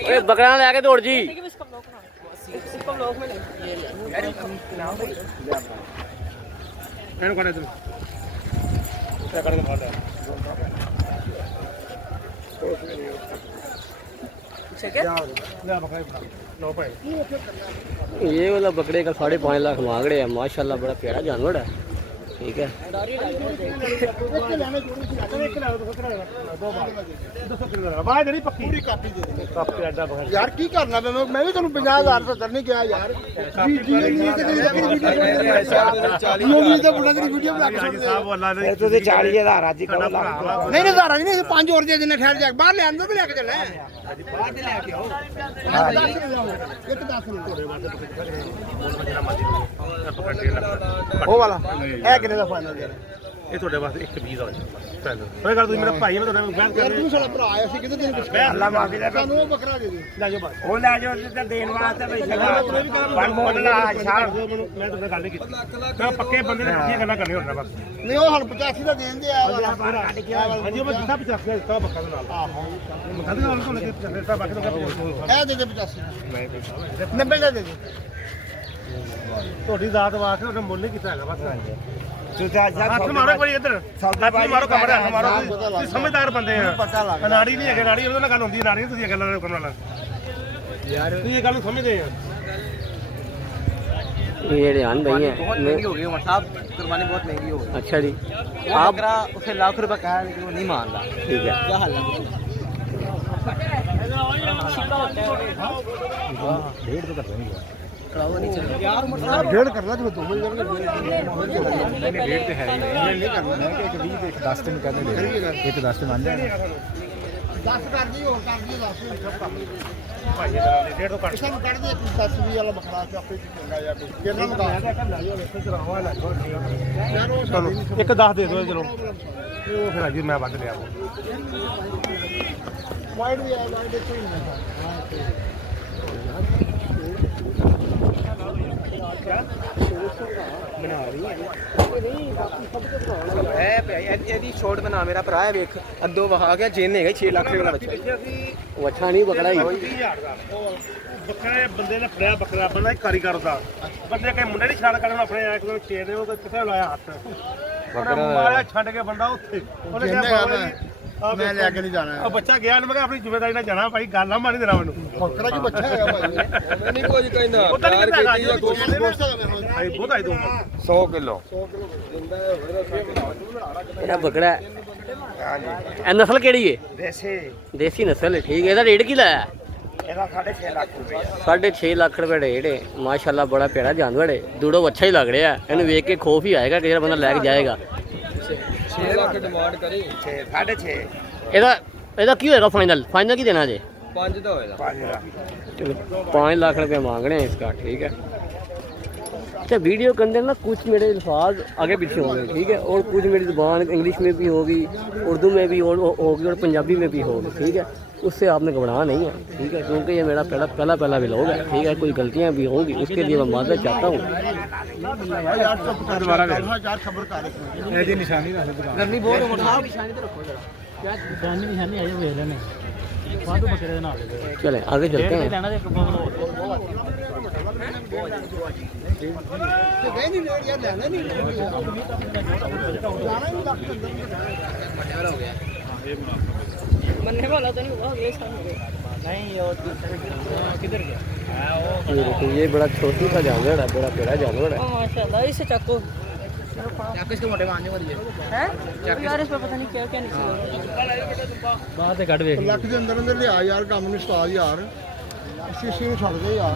ओए बकरा लेके दौड़ जी मैंने कहा तुम क्या करके फाड़ दिया ये वाला बकरे का 5.5 लाख मांग रहे हैं माशाल्लाह बड़ा प्यारा जानवर है ठीक है यार की करना मैं भी तेन 50,000 70 नहीं किया यार ਤੁਸੀਂ 40,000 ਅੱਜ ਹੀ ਕਰੋ नहीं नहीं दारा नहीं 5 और दे देने ठहर जा बाहर ले आंदो भी लेके चलना है बाहर से लेके आओ एक 10 ਉਹ ਵਾਲਾ ਇਹ ਕਿੰਨੇ ਦਾ ਫਾਈਨਲ ਯਾਰ ਇਹ ਤੁਹਾਡੇ ਵਾਸਤੇ 120 ਦਾ ਪਹਿਲਾਂ ਕੋਈ ਗੱਲ ਤੁਸੀਂ ਮੇਰਾ ਭਾਈ ਹੈ ਮੈਂ ਤੁਹਾਡੇ ਨਾਲ ਬਹਿਸ ਕਰ ਯਾਰ ਰਿਹਾ ਤੂੰ ਸਾਡਾ ਭਰਾ ਆਇਆ ਸੀ ਕਿਤੇ ਤੈਨੂੰ ਕੁਝ ਅੱਲਾ ਮਾਫੀ ਦੇ ਸਾਨੂੰ ਉਹ ਬੱਕਰਾ ਦੇ ਦੇ ਲੈ ਜਾਓ ਬਸ ਉਹ ਲੈ ਜਾਓ ਤੇ ਦੇਣ ਵਾਸਤੇ ਬੈਠਾ ਬਣ ਬੋਲ ਲਾ ਸ਼ਾਹ ਮੈਂ ਤੁਹਾਡੇ ਨਾਲ ਗੱਲ ਨਹੀਂ ਕੀਤੀ ਮੈਂ ਪੱਕੇ ਬੰਦੇ ਨੇ ਪੱਕੀਆਂ ਗੱਲਾਂ ਕਰਨੀਆਂ ਹੁੰਦੀਆਂ ਬਸ ਨਹੀਂ ਉਹ ਹੁਣ 85 ਦਾ ਦੇਣ ਦੇ ਆ ਵਾਲਾ ਹਾਂਜੀ ਮੈਂ ਜਿੱਥਾ 50 ਦਾ ਦਿੱਤਾ ਬੱਕਾ ਦੇ ਨਾਲ ਆਹੋ ਮੈਂ ਕਹਦੇ ਨਾਲ ਤੁਹਾਨੂੰ ਕਿ 50 ਦਿੱਤਾ ਬਾਕੀ ਤਾਂ ਇਹ ਦੇ ਦੇ 85 90 ਦਾ ਦੇ ਦੇ ਤੁਹਾਡੀ ਜ਼ਾਤ ਵਾਸਤੇ ਉਹਨੇ ਮੁੱਲ ਨਹੀਂ ਕੀਤਾ ਹੈਗਾ ਬਸ ਤੁਸੀਂ ਅੱਜ ਹੱਥ ਮਾਰੋ ਕੋਈ ਇੱਧਰ ਹੱਥ ਮਾਰੋ ਕਮਰੇ ਹੱਥ ਮਾਰੋ ਤੁਸੀਂ ਸਮਝਦਾਰ ਬੰਦੇ ਆ ਨਾੜੀ ਨਹੀਂ ਹੈਗੇ ਨਾੜੀ ਉਹਦੇ ਨਾਲ ਗੱਲ ਹੁੰਦੀ ਨਾੜੀ ਤੁਸੀਂ ਇਹ ਗੱਲਾਂ ਕਰਨ ਵਾਲਾ ਯਾਰ ਤੁਸੀਂ ਇਹ ਗੱਲ ਨੂੰ ਸਮਝਦੇ ਆ ये रेहान भाई हैं महंगी हो गई उमर साहब कुर्बानी बहुत महंगी हो गई अच्छा जी आप उसे लाख रुपए कहा लेकिन वो नहीं मान रहा ठीक है क्या हाल है ਡੇਢ ਕਰਨਾ ਤੇ ਤੂੰ ਮਿਲ ਜਾਣਗੇ ਡੇਢ ਤੇ ਹੈ ਨਹੀਂ ਕਰਨਾ ਮੈਂ ਕਿ 20 ਤੇ 10 ਤੇ ਕਹਿੰਦੇ ਇੱਕ 10 ਤੇ ਮੰਨ ਜਾਣਾ 10 ਕਰ ਦੀ ਹੋਰ ਕਰ ਦੀ 10 ਸਭ ਕਰ ਲਈ ਭਾਈ ਇਹ ਡੇਢ ਤੋਂ ਘੱਟ ਸਾਨੂੰ ਕੱਢ ਦੇ 10 20 ਵਾਲਾ ਬੱਕਰਾ ਤੇ ਆਪੇ ਚੰਗਾ ਯਾਰ ਕਿੰਨਾ ਮਗਾ ਯਾਰ ਉਹ ਚਲੋ ਇੱਕ 10 ਦੇ ਦਿਓ ਚਲੋ ਉਹ ਫਿਰ ਅਜੀ ਮੈਂ ਵੱਧ ਲਿਆ ਵਾਈਡ ਵੀ ਆ ਵਾਈਡ ਇੱਥੇ ਹੀ ਨਹੀਂ ਇਹਦੀ ਸ਼ੋਟ ਬਣਾ ਮੇਰਾ ਭਰਾ ਹੈ ਵੇਖ ਅੱਧੋ ਵਹਾ ਗਿਆ ਜੇਨ ਹੈਗਾ 6 ਲੱਖ ਰੁਪਏ ਦਾ ਬੱਚਾ अच्छा नहीं पकड़ा ही ਬੱਕਰਾ ਬੰਦੇ ਨੇ ਫੜਿਆ ਬੱਕਰਾ ਬੰਦਾ ਕਾਰੀਗਰ ਦਾ ਬੰਦੇ ਕਈ ਮੁੰਡੇ ਨਹੀਂ ਛੱਡ ਕਰਨ ਆਪਣੇ ਇੱਕ ਦੋ ਛੇ ਨੇ ਉਹ ਕਿੱਥੇ ਲਾਇਆ ਹੱਥ ਬੱਕਰਾ ਮਾਰਿਆ ਛੱਡ ਕੇ ਬੰਦਾ ਉੱਥੇ ਉਹਨੇ ਕਿਹਾ ਮੈਂ ਲੈ ਕੇ ਨਹੀਂ ਜਾਣਾ ਉਹ ਬੱਚਾ ਗਿਆ ਨਾ ਮੈਂ ਕਿਹਾ ਆਪਣੀ ਜ਼ਿੰਮੇਵਾਰੀ ਨਾਲ ਜਾਣਾ ਭਾਈ ਗੱਲ ਨਾ ਮਾਰੀ ਦੇਣਾ ਮੈਨੂੰ ਬੱਕਰਾ ਕੀ ਬੱਚਾ ਹੈਗਾ ਭਾਈ ਨਹੀਂ ਕੁਝ ਕਹਿੰਦਾ ਪਤਾ ਨਹੀਂ ਕਿੱਦਾਂ ਗਾਜੀ ਭਾਈ ਬਹੁਤ ਆਈ ਦੋ 100 ਕਿਲੋ ਇਹਦਾ ਬਕੜਾ ਇਹ ਨਸਲ ਕਿਹੜੀ ਹੈ ਦੇਸੀ ਦੇਸੀ ਨਸਲ ਹੈ ਠੀਕ ਹੈ ਇਹਦਾ ਰੇਟ ਕੀ ਲਾਇਆ ਇਹਦਾ 6.5 ਲੱਖ ਰੁਪਏ 6.5 ਲੱਖ ਰੁਪਏ ਰੇਟ ਹੈ ਮਾਸ਼ਾਅੱਲਾ ਬੜਾ ਪਿਆਰਾ ਜਾਨਵਰ ਹੈ ਦੂੜੋ ਅੱਛਾ ਹੀ ਲੱਗ ਰਿਹਾ ਇਹਨੂੰ ਵੇਖ ਕੇ ਖੋਫ ਹੀ ਆਏਗਾ ਕਿ ਜਿਹੜਾ ਬੰਦਾ ਲੈ ਕੇ ਜਾਏਗਾ 6 ਲੱਖ ਡਿਮਾਂਡ ਕਰੀ 6.5 ਇਹਦਾ ਕੀ ਹੋਏਗਾ फाइनल ਕੀ देना जे 5 ਦਾ ਹੋਏਗਾ 5 लाख रुपए मांग रहे हैं इसका ठीक है अच्छा वीडियो के अंदर ना कुछ मेरे अल्फाज आगे पीछे होंगे ठीक है और कुछ मेरी ज़ुबान इंग्लिश में भी होगी उर्दू में भी होगी और पंजाबी में भी होगी ठीक है उससे आपने घबराना नहीं है ठीक है क्योंकि ये मेरा पहला व्लॉग है ठीक है कोई गलतियाँ भी होंगी उसके लिए मैं माजरत चाहता हूँ ਇਹਦੀ ਨਿਸ਼ਾਨੀ ਦੱਸ ਦੁਕਾਨ ਗਰਮੀ ਬਹੁਤ ਉਮਰ ਸਾਹਿਬ ਨਿਸ਼ਾਨੀ ਆਏ ਵੇਖ ਲੈਣੇ ਵਾਧੂ ਬੱਕਰੇ ਦੇ ਨਾਲ चलें आगे चलते हैं ਲੈਣਾ ਤੇ ਇੱਕ मरने वाला तो नहीं हुआ अगले साल नहीं और किधर गया ये देखिए ये बड़ा छोटी सा जानवर है बड़ा प्यारा जानवर है माशाल्लाह इसे चक्को इसके मोटे मारने वाली है यार इस पर पता नहीं क्या क्या निकला ਬਾਹਰ ਤੇ ਕੱਢ ਵੇਖ ਲੱਖ ਦੇ ਅੰਦਰ ਅੰਦਰ ਲਿਆ ਯਾਰ ਕੰਮ ਨੂੰ ਸਟਾਰ ਯਾਰ ਸ਼ੀਸ਼ੇ ਨੂੰ ਛੱਡ ਦੇ ਯਾਰ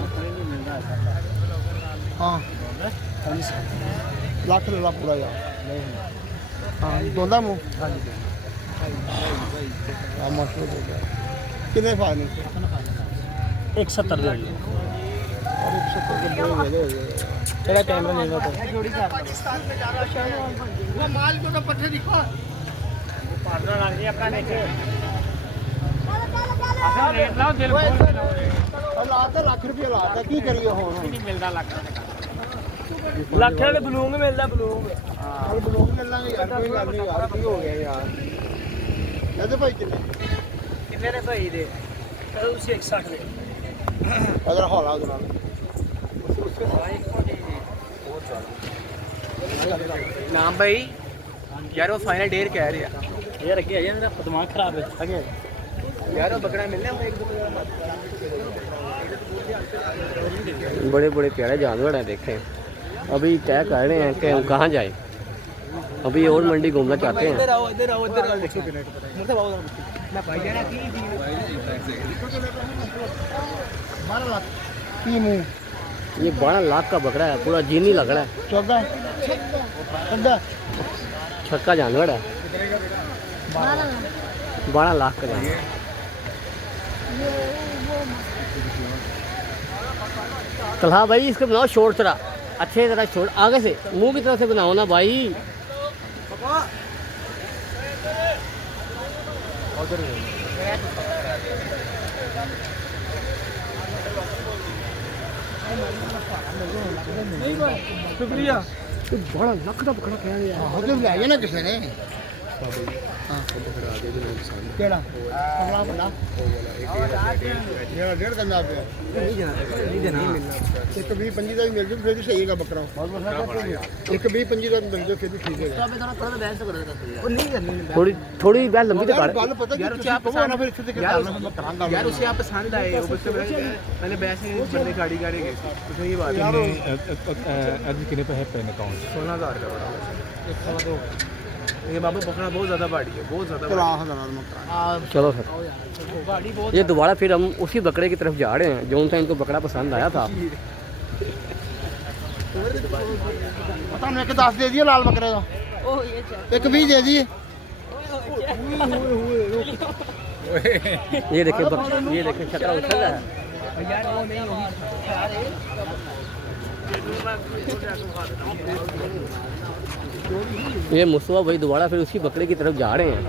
ਹਾਂ ਲੱਖ ਲੈ ਲਾ ਪੂਰਾ ਯਾਰ ਹਾਂ ਦੋਂਦਾ ਮੂੰਹ ਹਾਂਜੀ ਆ ਮਸਲਾ ਹੋ ਗਿਆ ਕਿੰਨੇ ਫਾਇਨੇ 170 ਦੇ और 170 के दो हो गए ਕਿਹੜਾ ਕੈਮਰਾ ਨਹੀਂ ਹੋਤਾ वो माल को तो पट्टे दिखो ਪਾਰਟਨਰ ਲੱਗ ਜੀ ਆਪਣਾ ਦੇਖੇ ਲਾਤਾ ਲੱਖ ਰੁਪਏ ਲਾਤਾ ਕੀ ਕਰੀਏ ਹੁਣ ਮਿਲਦਾ ਲੱਖ ਦੇ ਬਲੂੰਗ ਮਿਲਦਾ ਬਲੂੰਗ ਹਾਂ ਬਲੋਗ ਮਿਲ ਲਾਂਗੇ ਯਾਰ ਕੋਈ ਗੱਲ ਨਹੀਂ ਯਾਰ ਕੀ ਹੋ ਗਿਆ ਯਾਰ ਇਹਦੇ ਭਾਈ ਕਿੰਨੇ ਕਿੰਨੇ ਨੇ ਭਾਈ ਦੇ ਤੁਸੀਂ 160 ਦੇ ਅਗਰ ਹੌਲਾ ਉਹਦੇ ਨਾਲ नाम भाई यार वो फाइनल डेर कह रहे हैं ਯਾਰ ਅੱਗੇ ਆ ਜਾ ਮੇਰਾ ਦਿਮਾਗ ਖਰਾਬ ਹੈ ਅੱਗੇ यार वो बकरा मिलने हम एक दो बड़े बड़े प्यारे जानवर हैं देखें अभी तय कर रहे हैं कि हम कहाँ जाए अभी और मंडी घूमना चाहते हैं। आओ इधर आओ देखो मतलब आओ मैं भाई जाना की 12 लाख की मुंह ये 12 लाख का बकरा है, पूरा जीनी लग रहा है, 14 छक्का जानवर है। 12 लाख का जानवर। तलहा भाई इसको बनाओ शोर तरह, अच्छे तरह शोर, आगे से मुंह की तरफ से बनाओ ना भाई। शुक्रिया। तो 12 लाख का बकरा कह रहे हैं। हो तो ले ना किसी ने केड़ा कमला बड़ा मेरा 1.5 गंदा पे नहीं देना एक 20-25 ਦਾ ਵੀ ਮਿਲ ਜੂ ਫਿਰ ਵੀ ਸਹੀ ਹੈਗਾ ਬੱਕਰਾ ਇੱਕ 20-25 ਦਾ ਮਿਲ ਜੂ ਫਿਰ ਵੀ ਠੀਕ ਹੈਗਾ ਉਹ ਨਹੀਂ ਕਰਨੀ थोड़ी बैल लंबी तो कर। ਗੱਲ ਪਤਾ यार यार उसे आप ना फिर इससे क्या करना बताऊंगा यार उसे आप पसंद आए वो बच्चे पहले बैसे बंदे गाड़ी गए तो ये बात यार आज कितने पे है पैन अकाउंट 16000 का बड़ा ये बाबू बकरा बहुत ज़्यादा भारी है, बहुत ज़्यादा चलो हजार मकरा चलो फिर भारी बहुत। ये दोबारा फिर हम उसी बकरे की तरफ जा रहे हैं जो उनसे इनको बकरा पसंद आया था। पता नहीं कि 10 दे दिए लाल बकरे का एक 20 दे दिए ये देखिए ये देखिए छकरा उछल रहा है। यार वो नहीं होगी ये मुस्तफा भाई दोबारा फिर उसी बकरे की तरफ जा रहे हैं।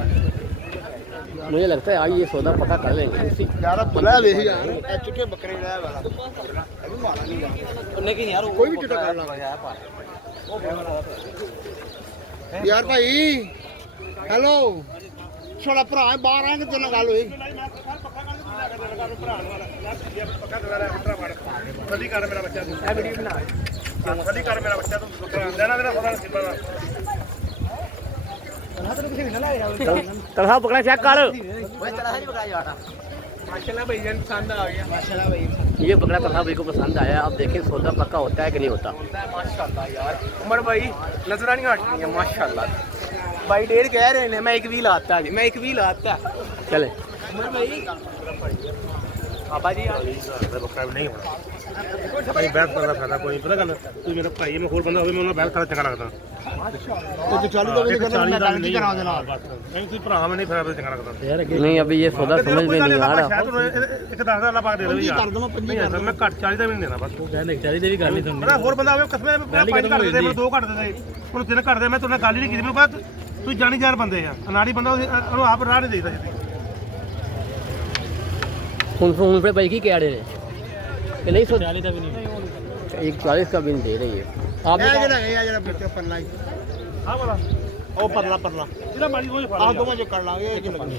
मुझे लगता है आज ये सौदा पक्का कर लेंगे उसी। यार खुला देख यार चुके बकरे ले वाला अभी मारा नहीं लेकिन यार कोई भी टिटा कर ला यार भाई हेलो छोड़ा भरा बाहर आए कि तेरे गल हुई फली कर मेरा बच्चा तू वीडियो बना फली कर मेरा बच्चा तू लेना देना पता तलहा बकरा चेक कर। माशाल्लाह भाई जान पसंद आ गया माशाल्लाह भाई ये बकरा तलहा भाई को पसंद आया। आप देखें सौदा पक्का होता है कि नहीं होता। माशाल्लाह यार उमर भाई नजर नहीं हटती है माशाल्लाह भाई 1.5 कह रहे हैं मैं एक भी लाता मैं एक भी लाता चले उमर भाई पापा जी बकरा नहीं होना भाई बैठ करना फायदा कोई पता गल तू मेरा भाई मैं होर बंदा होवे मैं ਉਹਨਾਂ बैठ कर चंगा लगदा तो 40 का भी नहीं करना मैं गारंटी करा देना नहीं तू भरा मैं नहीं फिर चंगा लगदा नहीं अभी ये सौदा समझ में नहीं आ रहा। ਇੱਕ 10 ਦਾ ਪਾ ਦੇ ਦੇ ਯਾਰ कर दूं 25 कर मैं ਘੱਟ 40 ਦਾ ਵੀ ਨਹੀਂ ਦੇਣਾ ਬਸ ਤੂੰ ਕਹਿੰਦੇ 40 ਦੀ ਵੀ ਗੱਲ ਨਹੀਂ ਪਤਾ ਹੋਰ ਬੰਦਾ ਹੋਵੇ ਕਸਮੇ ਮੈਂ 5 ਘੱਟ ਦੇ ਮੈਂ 2 ਘੱਟ ਦੇ ਹੁਣ 3 ਘੱਟ ਦੇ ਮੈਂ ਤੁਹਾਡੇ ਨਾਲ ਗੱਲ ਹੀ ਨਹੀਂ ਕੀਤੀ ਮੈਨੂੰ ਪਤਾ ਤੂੰ ਜਾਣੀ ਜਾਣ ਬੰਦੇ ਆ ਅਨਾੜੀ ਬੰਦਾ ਉਹਨੂੰ ਆਪ ਰਾਹ ਨਹੀਂ ਦੇਈਦਾ ਜਿੱਦੀ ਹੁਣ पे भाई की कह रहे हैं कि नहीं 40 का भी नहीं, एक 40 का भी नहीं दे रही है। आप ਇਹ ਜਿਹੜਾ ਬੱਚਾ ਪਰਲਾ ਹੀ ਆ ਵਾਲਾ ਉਹ ਪਰਲਾ ਜਿਹੜਾ ਮਾੜੀ ਉਹ ਆਹ ਦੋਵਾਂ ਚ ਕਰ ਲਾਂਗੇ ਇਹ ਕਿ ਲੱਗਣੀ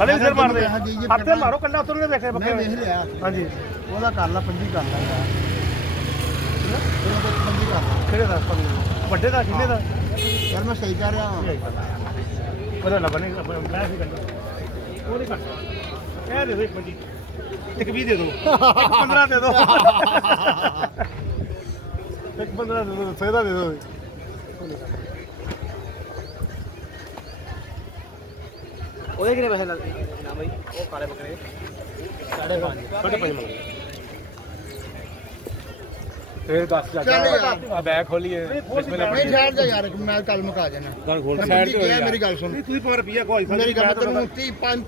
ਹਲੇ ਸਿਰ ਮਾਰਦੇ ਹੱਥੇ ਮਾਰੋ ਕੰਡਾ ਉਤਰ ਕੇ ਦੇਖੇ ਮੈਂ ਬੱਕੇ ਵੇਖ ਲਿਆ ਹਾਂਜੀ ਉਹਦਾ ਕਰ ਲਾ 25 ਕਰ ਲਾ ਯਾਰ ਉਹਦਾ 25 ਕਰ ਲਾ ਕਿਹੜੇ ਦਾ ਵੱਡੇ ਦਾ ਕਿੰਨੇ ਦਾ ਯਾਰ ਮੈਂ ਸਹੀ ਕਰ ਰਿਹਾ ਹਾਂ ਉਹਦਾ ਨਾ ਬਣੇ ਮੈਂ ਸੀ ਕਰਦਾ ਉਹ ਨਹੀਂ ਕਰਦਾ ਇਹ ਦੇ ਦੋ ਇੱਕ ਮਿੰਟ ਇੱਕ 20 ਦੇ ਦੋ ਇੱਕ 15 ਦੇ ਦੋ ਇੱਕ 15 ਦੇ ਦੋ ਸਹੀਦਾ ਦੇ ਦੋ ਉਹਦੇ ਕਿੰਨੇ ਪੈਸੇ ਲੱਗਦੇ ਨਾ ਭਾਈ ਉਹ ਕਾਲੇ ਬੱਕਰੇ 5.5 ਮੰਗਦੇ ਫੇਰ 10 ਚੱਲ ਯਾਰ ਆ ਬੈਗ ਖੋਲੀਏ ਨਹੀਂ ਠਹਿਰ ਜਾ ਯਾਰ ਮੈਂ ਕੱਲ ਮੁਕਾ ਜਾਣਾ ਗੱਲ ਖੋਲ ਸਾਈਡ ਤੇ ਮੇਰੀ ਗੱਲ ਸੁਣ ਨਹੀਂ ਤੂੰ ਹੀ ਰੁਪਿਆ ਕੋਈ ਮੇਰੀ ਗੱਲ ਤੈਨੂੰ 5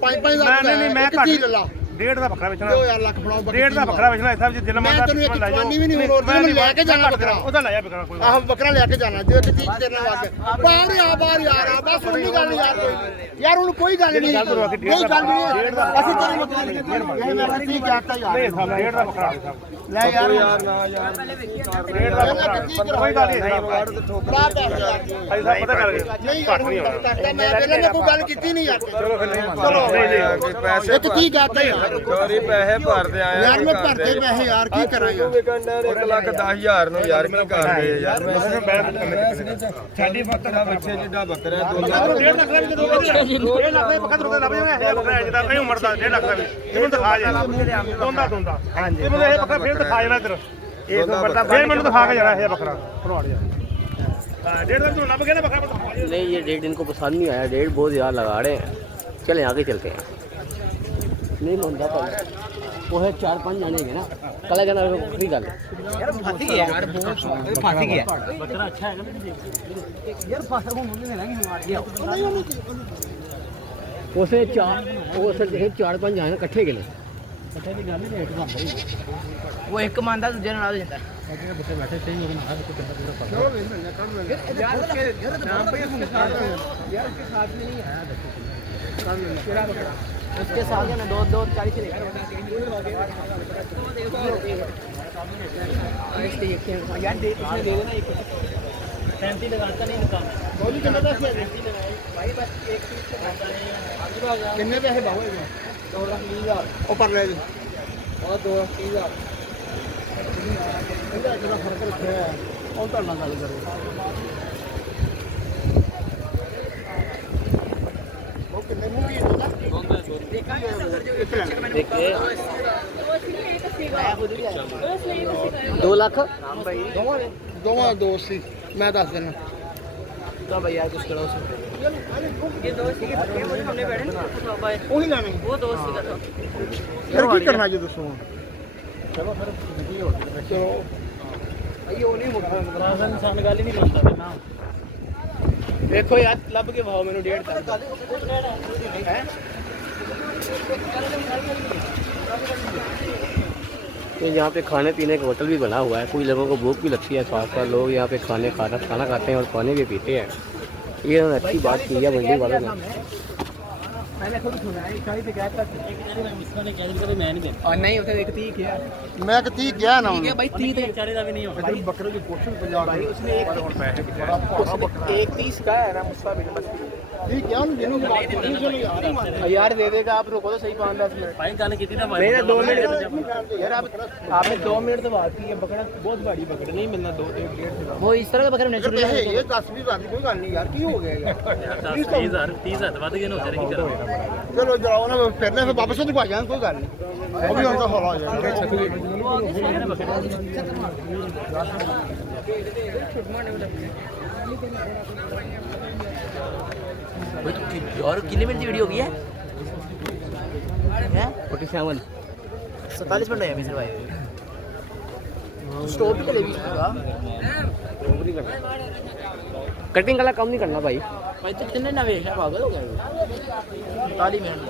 ਨਹੀਂ ਮੈਂ ਘੱਟ ਲੈ ਲਾ ਡੇਢ ਦਾ ਬੱਕਰਾ ਵੇਚਣਾ ਜੋ ਯਾਰ ਲੱਖ ਫੜਾਓ ਡੇਢ ਦਾ ਬੱਕਰਾ ਵੇਚਣਾ ਐਸਾ ਜਿੱਦ ਮੈਂ ਤੈਨੂੰ ਇੱਕ ਚਵਾਨੀ ਵੀ ਨਹੀਂ ਹੋਰ ਤੈਨੂੰ ਲੈ ਕੇ ਜਾਣਾ ਬੱਕਰਾ ਉਹਦਾ ਲਾਇਆ ਬੱਕਰਾ ਕੋਈ ਆਹ ਬੱਕਰਾ ਲੈ ਕੇ ਜਾਣਾ ਜੇ ਕਿਤੇ ਤੇਰੇ ਨਾਲ ਲੱਗ ਬਾਹਰ ਯਾਰ ਆ ਬਸ ਉਹਨੀ ਗੱਲ ਨੀ ਯਾਰ ਕੋਈ ਯਾਰ ਉਹਨੂੰ ਕੋਈ ਗੱਲ ਨਹੀਂ ਕੋਈ ਗੱਲ ਨਹੀਂ ਅਸੀਂ ਤੇਰੀ ਬੱਕਰੀ ਇਹ ਮੈਂ ਕੀ ਕਹਤਾ ਯਾਰ ਨਹੀਂ ਸਾਲਾ ਡੇਢ ਦਾ ਬੱਕਰਾ ਲੈ ਯਾਰ ਨਾ ਯਾਰ ਡੇਢ ਦਾ ਬੱਕਰਾ ਕੋਈ ਗੱਲ ਨਹੀਂ ਬੜਾ ਪੈਸੇ ਯਾਰ ਐਸਾ ਪਤਾ ਕਰ ਨਹੀਂ ਘੱਟ ਨਹੀਂ ਹੋਣਾ ਕਰਦਾ ਮੈਂ ਪਹਿਲਾਂ ਨੇ ਕੋਈ ਗੱਲ ਕੀਤੀ ਨਹੀਂ ਯਾਰ ਚਲੋ ਫਿਰ ਨਹੀਂ ਚਲੋ ਪੈਸੇ ਇੱਕ ਕੀ ਕਹਤਾ ਯਾਰ ਚੋਰੀ ਪੈਸੇ ਭਰਦੇ ਆਏ ਯਾਰ ਮੈਂ ਭਰਤੇ ਪੈਸੇ ਯਾਰ ਕੀ ਕਰਾਂ ਯਾਰ ਵਿਕਣ ਦੇ 1,10,000 ਨੂੰ ਯਾਰ ਕੀ ਕਰਦੇ ਯਾਰ ਸਾਡੀ ਵਕਤ ਮੇਰਾ ਬੱਚੇ ਜਿੱਡਾ ਬੱਕਰਾ ਡੇਢ ਲੱਖ ਦਾ ਵੀ ਦੇ ਦੋ 1.5 ਲੱਖ ਦਾ ਬੱਕਰਾ ਰੁਪਏ ਲੱਭ ਜਾਣਾ ਇਹ ਬੱਕਰਾ ਜਿਹਦਾ ਨਹੀਂ ਉਮਰ ਦਾ 1.5 ਲੱਖ ਦਾ ਵੀ ਇਹਨੂੰ ਦਿਖਾ ਜਾਣਾ ਦੋਂਦਾ ਹਾਂਜੀ ਇਹ ਬੱਕਰਾ ਫਿਰ ਦਿਖਾ ਜਾਣਾ ਇੱਧਰ ਇਹ ਮੈਨੂੰ ਦਿਖਾ ਕੇ ਜਰਾ ਇਹ ਬੱਕਰਾ ਭਰਵਾੜ ਜਾ डेढ़ दिन तो नब गया ना बकरा नहीं ये डेढ़ इनको पसंद नहीं आया, डेढ़ बहुत ज़्यादा लगा रहे हैं। चले आगे चलते हैं। नहीं मंदा पर वो है 4-5 जाने के ना कल कहना फ्री गल यार फांसी गया यार फांसी गया बकरा अच्छा है ना यार फांसा को मुंह में लगी मार दिया उसे 4-5 जाने इकट्ठे के लिए वो एक मानदा दूजे नाल ਜਾਂਦਾ उसके साथ है ना 2-40 यार दे उसने दे देना एक 35 लगाता नहीं दुकान बोली कितने पैसे भाई बस एक पीस कितने पैसे बाबू 2,20,000 ਉਹ ਪਰ ਲੈ ਜੀ ਉਹ 2,30,000 ਇਹਦਾ ਜਿਹੜਾ ਫਰਕ ਰੱਖਿਆ ਹੈ ਉਹ ਤਾਂ ਨਾਲ ਗੱਲ ਕਰੋ ਉਹ ਕਿੰਨੇ ਨੂੰ ਕੀ ਹੁੰਦਾ देखिए 2 लाख ਦੋਵਾਂ ਦੋ ਸੀ ਮੈਂ ਦੱਸ ਦਿੰਦਾ तो भैया कुछ करो ये दो सीखे हमने बैठे ना ਉਹੀ ਲੈਣੇ वो दो सीखा था ਫਿਰ ਕੀ ਕਰਨਾ ਜੀ ਦੱਸੋ ਚਲੋ ਫਿਰ ਚਲੋ भाई वो नहीं मुकरा मुकरा इंसान गाली नहीं मानता ना देखो यार लब के भाव मैंने 1.5 तक है तो यहाँ पे खाने पीने का होटल भी बना हुआ है। कोई लोगों को भूख भी लगती है, साथ लोग यहाँ पे खाना खाते हैं और पानी भी पीते हैं। ये उन्होंने अच्छी बात की है मंडी वालों ने। मैंने खुद सुना है 40 पे क्या तक और नहीं उसे एक 30 किया ਮੈਂ ਕਿ 30 ਗਿਆ ਨਾ ठीक है भाई 30 तो बेचारे का भी नहीं होगा ਬੱਕਰੇ ਦੀ ਕੋਸ਼ਿਸ਼ 50 भाई उसने एक ਹੁਣ ਪੈਸੇ ਬੜਾ ਭਾਰਾ ਬੱਕਰਾ एक 30 का है ना मुस्ता बिन बस ਠੀਕ ਗਿਆ ਉਹਨੂੰ ਜਿਹਨੂੰ यार दे देगा आप रुको तो सही 5-10 मिनट भाई गल की ना मैंने 2 मिनट यार आप आपने 2 मिनट तो बात की है बकरा बहुत बड़ी बकरा नहीं मिलना 2-1.5 वो इस तरह का बकरा नेचुरल ਇਹ 10-20 ਹਜ਼ਾਰ ਦੀ ਕੋਈ ਗੱਲ ਨਹੀਂ ਯਾਰ ਕੀ ਹੋ ਗਿਆ ਯਾਰ 30,000 ਵੱਧ ਗਏ ਨੇ ਹੋ ਜਾਣਗੇ ਕੀ ਚਲੋ ਜਾਓ ਨਾ ਫਿਰਨੇ ਫਿਰ ਵਾਪਸ ਤੋਂ ਆ ਜਾਣ ਕੋਈ ਗੱਲ ਨਹੀਂ ਉਹ ਵੀ ਹੁਣ ਤਾਂ ਹੌਲਾ ਹੋ ਜਾਏਗਾ और कितने मिनट की वीडियो होगी है 47 47 मिनट है मिस्टर भाई स्टॉप भी चलेगी इसका कटिंग वाला काम नहीं करना भाई। भाई तो कितने ना वेश है पागल हो गया 40 मिनट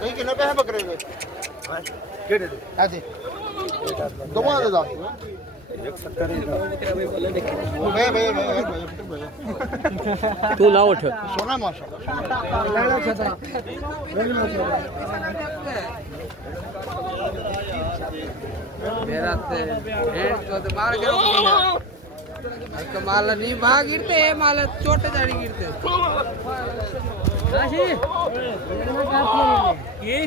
ਨਹੀਂ ਕਿੰਨੇ ਪੈਸੇ ਬੱਕਰੇ ਦੇ ਕਿਹੜੇ ਦੇ ਐਸੇ ਦੋਵਾਂ ਦੇ ਦੱਸ ਵੇ तू ना उठ ਸੋਨਾ ਮਾਸ਼ਾਅੱਲਾ मेरा तो मार गया माल नहीं भाग गिरते माल छोटे दाढ़ी गिरते ये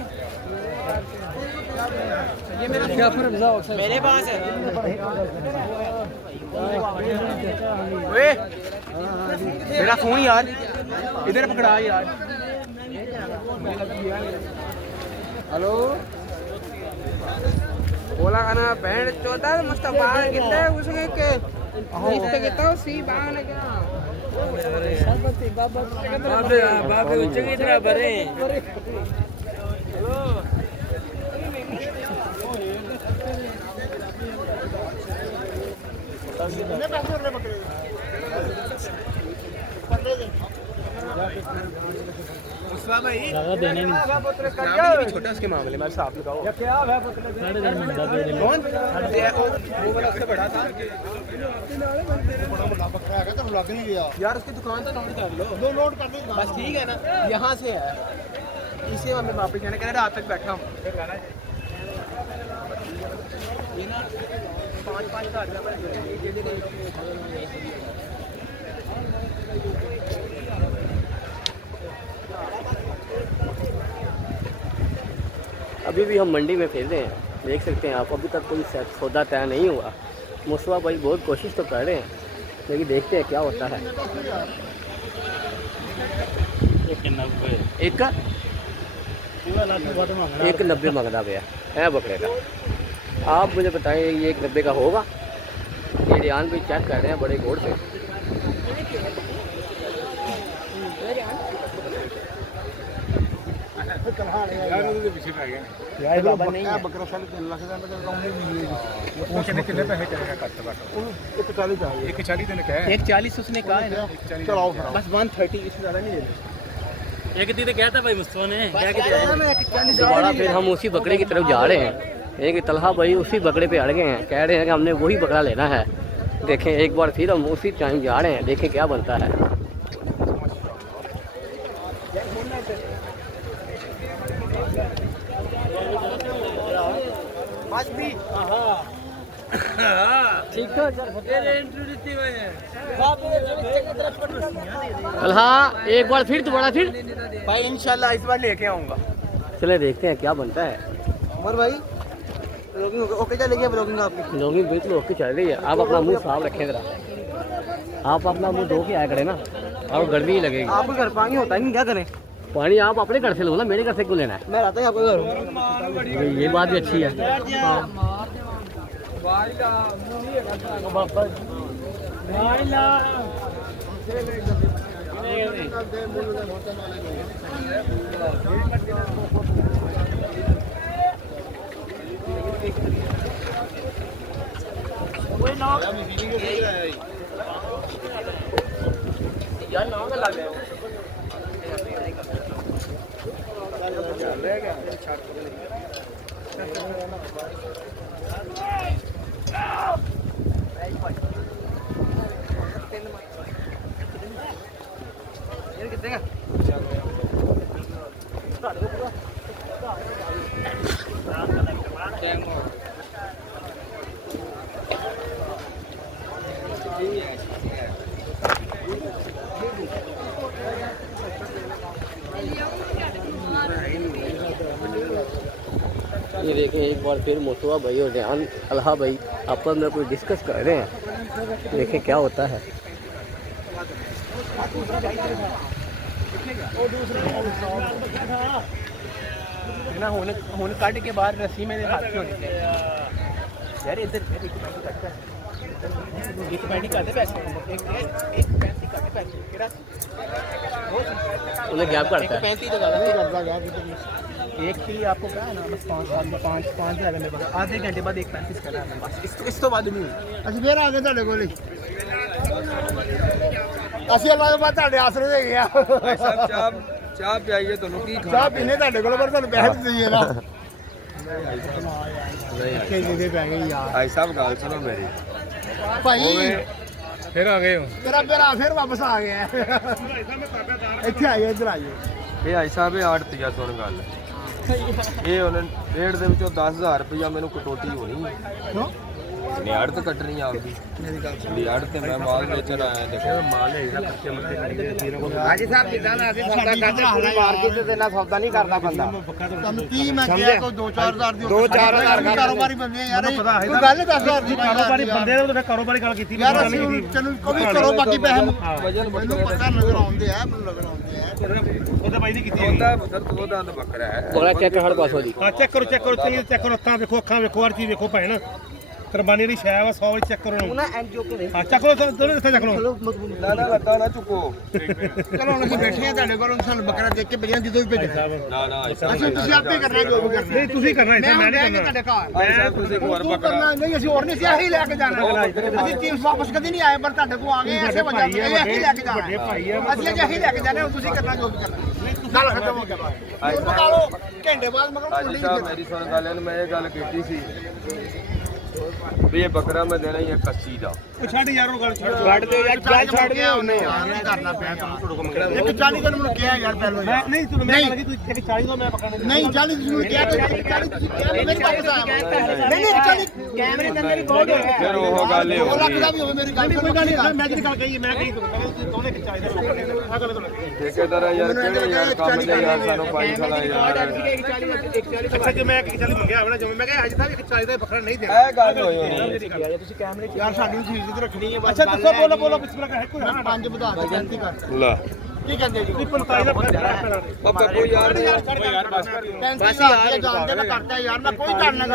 मेरा मेरे पास है मेरा फोन यार इधर पकड़ा यार हेलो बोला खाना बहन चौथा मुस्तफा कितने उसके के इतने कितना सी बाहर क्या बाबे उच्च की तरह भरे ਕਿੰਨੇ ਪੈਸੇ ਉਹਨੇ ਬੱਕਰੇ ਪੱਲੇ ਦੇ ज्यादा देने नहीं छोटा उसके मामले में साफ लगाओ क्या है कौन वो वाला उससे बड़ा था ਬੜਾ ਵੱਡਾ ਬੱਕਰਾ ਹੈਗਾ ਤੁਹਾਨੂੰ ਲੱਗ ਨਹੀਂ ਗਿਆ यार उसकी दुकान तो नोट कर लो ਦੋ ਨੋਟ कर ली बस ठीक है ना यहाँ से है इसे हमें वापस जाने के रात तक बैठा हूँ ये ना 5-5 हज़ार अभी भी हम मंडी में फिर रहे हैं, देख सकते हैं आप। अभी तक कोई सौदा तय नहीं हुआ। मुस्तफा भाई बहुत कोशिश तो कर रहे हैं, लेकिन देखते हैं क्या होता है। 190 मंगता पे है बकरे का। आप मुझे बताएं ये 190 का होगा? ये रियान भी चेक कर रहे हैं बड़े गौर से। ਬੱਕਰਾ 3.5 ਲੱਖ ਦਾ ਮੈਂ ਕੰਮ ਨਹੀਂ ਮਿਲੀ ਉਹ ਕਿੰਨੇ ਪੈਸੇ ਕਰੇਗਾ ਕੱਟ ਬਸ 140 चाहिए 140 देने का है 140 उसने कहा है ना चलाओ फिर बस 130 इससे ज़्यादा नहीं देना। एक दी तो कहता भाई मुस्तफा ने दोबारा फिर हम उसी बकरे की तरफ जा रहे हैं। एक तलहा भाई उसी बकरे पे अड़ गए हैं, कह रहे हैं कि हमने वही बकरा लेना है। देखें एक बार फिर हम उसी टाइम जा रहे हैं, देखें क्या बनता है। तलहा एक बार फिर दोबारा फिर भाई इंशाल्लाह इस बार लेके आऊँगा। चले देखते हैं क्या बनता है। उमर भाई ब्लॉगिंग ओके चलेगी ब्लॉगिंग आपकी? लोग बिल्कुल ओके चल रही है। आप अपना मुंह साफ रखें जरा, आप अपना मुंह धो के आया करें ना, और गर्मी ही लगेगी। आपको घर पानी होता है नहीं, क्या करें? पानी आप अपने घर से लो ना, मेरे घर से क्यों लेना है? मैं रहता ही आपके घर। ये बात भी अच्छी है। ये देखें एक बार फिर मुस्तफा भाई और रेहान तलहा भाई आपस में कोई डिस्कस कर रहे हैं, देखें क्या होता है। ना होने काट के बाद रस्सी में हाथ क्यों निकले यार? इधर एक पैंटी काटे पैसे, एक पैंटी काटे पैसे उन्हें गैप करता है। 35 तो ज़्यादा नहीं करता गैप। एक के लिए आपको क्या है ना, बस 5 हज़ार मेरे पास आधे घंटे बाद 1.35 करना है बस। इस तो बाद नहीं हुई। ਅਸੀਂ ਫੇਰ ਆ ਗਏ ਤੁਹਾਡੇ ਕੋਲ ਅਸੀਂ ਅੱਲਾਹ ਦੇ ਬਾਅਦ ਤੁਹਾਡੇ ਆਸਰੇ ਦੇ ਗਏ ਆ ਸਾਹਿਬ ਚਾਹ ਪਿਆਈਏ ਤੁਹਾਨੂੰ ਕੀ ਚਾਹ ਪੀਨੇ ਤੁਹਾਡੇ ਕੋਲ, ਪਰ ਤੁਹਾਨੂੰ ਪੈਸੇ ਵੀ ਦਈਏ ਨਾ ਕਿੰਨੇ ਦੇ ਪੈ ਗਏ ਯਾਰ। ਭਾਈ ਸਾਹਿਬ ਗੱਲ ਸੁਣੋ ਮੇਰੀ। ਭਾਈ ਫਿਰ ਆ ਗਏ ਹੋ? ਤੇਰਾ ਮੇਰਾ ਫਿਰ ਵਾਪਸ ਆ ਗਿਆ ਇੱਥੇ ਆਈਏ, ਇੱਧਰ ਆਈਏ। ਇਹ ਭਾਈ ਸਾਹਿਬ ਇਹ ਆੜਤੀਆ ਸੁਣ ਗੱਲ। ਇਹ ਉਹਨੇ ਰੇਟ ਦੇ ਵਿੱਚੋਂ 10000 ਰੁਪਇਆ ਮੈਨੂੰ ਕਟੌਤੀ ਹੋਣੀ। ਕਿਉਂ? ਨੇ ਆੜਤ ਕੱਟਣੀ ਆਪਦੀ ਮੇਰੀ ਆੜਤ ਤੇ ਮੈਂ ਮਾਲ ਵੇਚਣ ਆਇਆ। ਦੇਖੋ ਮਾਲ ਹੈ ਨਾ ਕੱਚੇ ਮੱਥੇ ਹਾਜੀ ਸਾਹਿਬ ਜਿੱਦਾਂ ਦਾ ਅਸੀਂ ਸੌਦਾ ਕਰਦੇ ਹਾਂ ਮਾਰਕੀਟ ਤੇ ਨਾ ਸੌਦਾ ਨਹੀਂ ਕਰਦਾ ਬੰਦਾ। ਤੁਹਾਨੂੰ ਕੀ ਮੈਂ ਕਿਹਾ ਕੋਈ 2-4000 ਦੀ 2-4000 ਕਾਰੋਬਾਰੀ ਬੰਦੇ ਯਾਰ, ਕੋਈ ਗੱਲ 10000 ਦੀ ਕਾਰੋਬਾਰੀ ਬੰਦੇ ਨੇ ਤਾਂ ਕਾਰੋਬਾਰੀ ਗੱਲ ਕੀਤੀ ਯਾਰ ਅਸੀਂ ਚਲੋ ਕੋਈ ਕਰੋ ਬਾਕੀ ਪੈਸੇ ਮੈਨੂੰ ਪਤਾ ਨਜ਼ਰ ਆਉਂਦੇ ਆ, ਮੈਨੂੰ ਨਜ਼ਰ ਆਉਂਦੇ ਆ। ਉਹਦਾ ਬਾਈ ਨਹੀਂ ਕੀਤੀ ਉਹਦਾ ਪੁੱਤਰ ਦੋ ਦੰਦ ਬੱਕਰਾ ਹੈ। बकरा चेक कर हर पासों जी। ਹਾਂ ਚੈੱਕ ਕਰੋ ਚੈੱਕ ਕਰੋ ਅੱਖਾਂ ਵੇਖੋ ਹਰ ਚੀਜ਼ ਵੇਖੋ ਭੈਣ। ਕੁਰਬਾਨੀ ਦੀ ਸ਼ੈ ਵਾ 100 ਵਾਰੀ ਚੈੱਕ ਕਰੋ ਉਹਨਾਂ ਐਨਜੀਓ ਕੋਲ ਹਾਂ ਚੈੱਕ ਕਰੋ ਦੋਨੇ ਕਿੱਥੇ ਚੱਕ ਲਓ। ਨਾ ਲੱਗਾ ਨਾ ਚੁੱਕੋ। ਚਲੋ ਹੁਣ ਅਸੀਂ ਬੈਠੇ ਆ ਤੁਹਾਡੇ ਕੋਲ, ਸਾਨੂੰ ਬੱਕਰਾ ਦੇਖ ਕੇ ਭਈਆ ਜਦੋਂ ਵੀ ਭੇਜਣਾ ਨਾ ਨਾ ਅਸੀਂ ਤੁਸੀਂ ਆਪੇ ਕਰਨਾ ਜੋ ਵੀ ਕਰਨਾ। ਨਹੀਂ ਤੁਸੀਂ ਕਰਨਾ ਇੱਥੇ ਮੈਂ ਨਹੀਂ ਕਰਨਾ। ਤੁਹਾਡੇ ਘਰ ਸਾਹਿਬ ਤੁਸੀਂ ਇੱਕ ਵਾਰ ਤੂੰ ਬੱਕਰਾ ਕਰਨਾ ਨਹੀਂ, ਅਸੀਂ ਹੋਰ ਨਹੀਂ, ਅਸੀਂ ਇਹੀ ਲੈ ਕੇ ਜਾਣਾ। ਅਸੀਂ ਟੀਮ ਵਾਪਸ ਕਦੀ ਨਹੀਂ ਆਏ, ਪਰ ਤੁਹਾਡੇ ਕੋਲ ਆ ਗਏ ਐਸੇ ਵਜ੍ਹਾ ਤੋਂ ਇਹੀ ਲੈ ਕੇ ਜਾਣਾ। ਅਸੀਂ ਇਹੀ ਲੈ ਕੇ ਜਾਣਾ, ਤੁਸੀਂ ਕਰਨਾ ਜੋ ਵੀ ਕਰਨਾ। ਗੱਲ ਖਤਮ ਹੋ ਗਿਆ ਬਾਤ। ਪਕਾ ਲਓ ਘੰਟੇ ਬਾਅਦ ਮਗਰ ਹਾਜੀ ਸਾਹਿਬ ਮੇਰੀ ਸੁਣ ਗੱਲ ਇਹਨੂੰ ਮੈਂ ਇਹ ਗੱਲ ਕੀਤੀ ਸੀ ਵੀ ਇਹ ਬੱਕਰਾ ਮੈਂ ਦੇਣਾ ਹੀ 81 ਦਾ। ਉਹ ਛੱਡ ਯਾਰ ਉਹ ਗੱਲ ਛੱਡ ਛੱਡ ਦਿਓ ਯਾਰ, ਗੱਲ ਛੱਡ ਦਿਓ ਉਹਨੇ ਯਾਰ ਨਹੀਂ ਕਰਨਾ ਪਿਆ ਤੁਹਾਨੂੰ ਤੁਹਾਡੇ ਕੋਲ ਮੰਗਣਾ 140 ਦਾ ਮੈਨੂੰ ਕਿਹਾ ਯਾਰ ਪਹਿਲਾਂ ਮੈਂ ਨਹੀਂ ਤੂੰ ਮੈਂ ਲੱਗੀ ਤੂੰ 140 ਦਾ ਮੈਂ ਪਕੜਨੇ ਨਹੀਂ 40 ਤੁਸੀਂ ਮੈਨੂੰ ਕਿਹਾ 40 ਤੁਸੀਂ ਕਿਹਾ ਮੇਰੇ ਪਾਸ ਨਹੀਂ 40 ਕੈਮਰੇ ਦੇ ਅੰਦਰ ਰਿਕਾਰਡ ਹੋ ਰਿਹਾ। ਫਿਰ ਉਹ ਗੱਲ ਹੀ ਹੋ 2 ਲੱਖ ਗਈ। ਦਾ ਵੀ ਹੋਵੇ ਮੇਰੀ ਗੱਲ ਕੋਈ ਗੱਲ ਨਹੀਂ ਮੈਂ ਜਿਹੜੀ ਗੱਲ ਕਹੀ ਮੈਂ ਕਹੀ ਦੋਨੇ 140 ਦਾ ਪਕੜਨੇ ਆ ਗੱਲ ਤੋਂ ਠੇਕੇਦਾਰ ਯਾਰ ਕਿਹੜੇ ਯਾਰ ਕੰਮ ਦੇ ਯਾਰ ਸਾਨੂੰ ਪਾਈ ਖਲਾ ਯਾਰ। ਅੱਛਾ ਜੇ ਮੈਂ 140 ਮੰਗਿਆ ਹੋਵੇ ਨਾ ਜਿਵੇਂ ਮੈਂ ਕਿਹਾ ਅੱਜ ਤੱਕ 140 ਦਾ ਬੱਕਰਾ ਨਹੀਂ ਦੇਣਾ ਇਹ ਗੱਲ ਹੋਈ ਹੋਣੀ। ਤੁਸੀਂ ਕੈਮਰੇ ਯਾਰ ਸਾਡੀ ਚੀਜ਼ ਤੇ ਰੱਖਣੀ ਹੈ ਅੱਛਾ ਦੱਸੋ ਬੋਲੋ ਬਿਸਮਿਲ੍ਲਾ ਕਰ ਕੋਈ ਨਾ 5 ਵਧਾ ਕੇ 35 ਕਰ ਲੈ ਕੀ ਕਹਿੰਦੇ ਜੀ 45 ਦਾ ਬੱਕਰਾ ਬਾਬਾ ਕੋਈ ਯਾਰ ਬਸ ਯਾਰ ਜਾਣਦੇ ਮੈਂ ਕਰਦਾ ਯਾਰ ਮੈਂ ਕੋਈ ਗੱਲ ਨਾ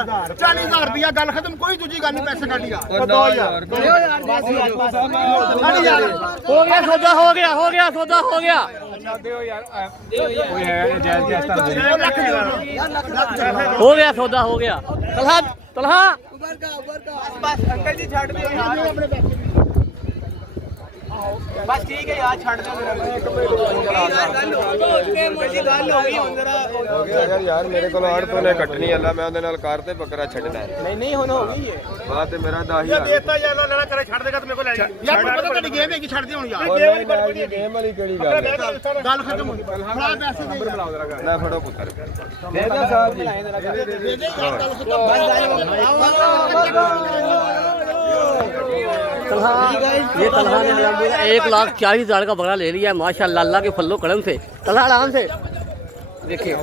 40000 ਰੁਪਇਆ ਗੱਲ ਖਤਮ ਕੋਈ ਦੂਜੀ ਗੱਲ ਨਹੀਂ ਪੈਸੇ ਕੱਢ ਯਾਰ ਨਾ ਯਾਰ ਹੋ ਗਿਆ ਸੌਦਾ ਹੋ ਗਿਆ ਸੌਦਾ ਹੋ ਗਿਆ। ਹੋ ਗਿਆ ਸੌਦਾ ਹੋ ਗਿਆ। ਤਲਹਾ ਬਸ ਅੰਕਲ ਜੀ ਛੱਡ ਦਿਓ ਯਾਰ। ਬਸ ਠੀਕ ਹੈ ਯਾਰ, ਛੱਡ ਦਿਓ ਮੇਰਾ ਗੱਲ ਹੋ ਗਈ ਹੁਣ ਜਰਾ। ਹੋ ਗਿਆ ਯਾਰ ਮੇਰੇ ਕੋਲ ਆੜ ਤੋਂ ਨੇ ਕੱਟਣੀ ਅੱਲਾ ਮੈਂ ਉਹਦੇ ਨਾਲ ਕਾਰ ਤੇ ਬੱਕਰਾ ਛੱਡਣਾ ਹੈ। ਨਹੀਂ ਹੁਣ ਹੋ ਗਈ ਹੈ। ਬਾਅਦ ਤੇ ਮੇਰਾ 10000 ਦੇਤਾ ਯਾਰ ਲੈਣਾ ਕਰੇ ਛੱਡ ਦੇਗਾ ਤੇ ਮੇਰੇ ਕੋਲ ਲੈ ਜਾ ਯਾਰ ਪਤਾ ਤੁਹਾਡੀ ਗੇਮ ਹੈ ਕਿ ਛੱਡ ਦੇ ਹੁਣ ਯਾਰ ਗੇਮ ਵਾਲੀ ਕਿਹੜੀ ਗੱਲ ਹੈ? ਗੱਲ ਖਤਮ ਹੋ ਗਈ ਫੜਾ ਪੈਸੇ ਦੇ ਲੈ ਫੜੋ ਪੁੱਤਰ ਦੇ ਦੇ ਸਾਹਿਬ ਜੀ ਦੇ ਦੇ ਯਾਰ ਗੱਲ ਖਤਮ तलहा ये तलहा ने अलहमदुलिल्लाह 1,40,000 का बकरा ले लिया है माशाअल्लाह अल्लाह के फल्लो करम से। तलहा आराम से देखिए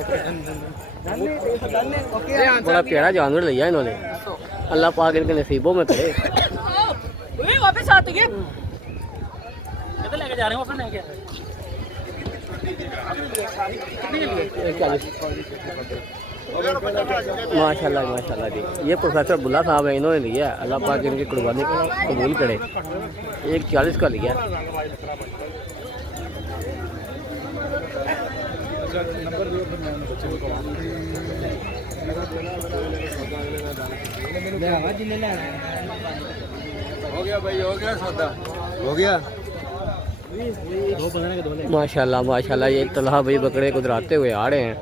बड़ा प्यारा जानवर लिया इन्होंने, अल्लाह पाक इनके नसीबों में करे। वापस आते हैं किधर लेके जा रहे हो? अपन लेके माशाल्लाह माशाल्लाह जी ये प्रोफेसर बुल्ला साहब है, इन्होंने लिया है, अल्लाह पाक इनकी कुर्बानी कबूल करे। 1,40 का लिया। हो गया भाई, हो गया सौदा हो गया। माशाल्लाह माशाल्लाह ये तलहा भाई बकरे को दराते हुए आ रहे हैं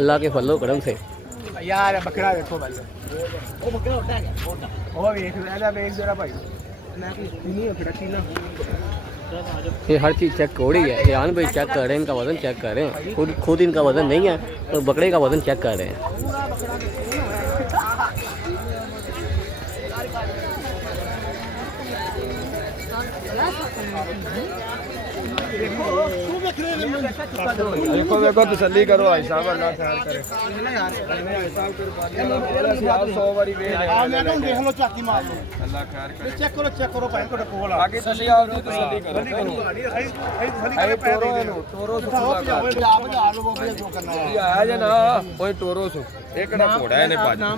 अल्लाह के फलो करम से। यार बकरा देखो भाई, वो बकरा होता है क्या? वो देख रहा है जरा भाई, नहीं है फिर ना ये हर चीज़ चेक हो रही है। ध्यान भाई चेक कर रहे हैं, इनका वजन चेक कर रहे हैं। खुद इनका वजन नहीं है तो बकरे का वजन चेक कर रहे हैं। देखो देखो तसल्ली करो भाई साहब, अल्लाह खैर करे। आप 100 बारी वे ਆ ਮੈਂ ਤਾਂ ਦੇਖ ਲਓ ਚਾਕੀ ਮਾਰ ਲਓ अल्लाह खैर करे। ਚੈੱਕ ਕਰੋ ਭਾਈ ਤੁਹਾਡੇ ਕੋਲ ਆ आगे तसल्ली आप दी तसल्ली करो। आई टोरो नु टोरो सुखा ਆਪ ਜਾ ਲਓ ਉਹ ਜੋ ਕਰਨਾ ਹੈ आया जे ना ओए टोरो सु ਇਹ ਕਿਹੜਾ ਘੋੜਾ ਇਹਨੇ ਭੱਜ ਨਾਮ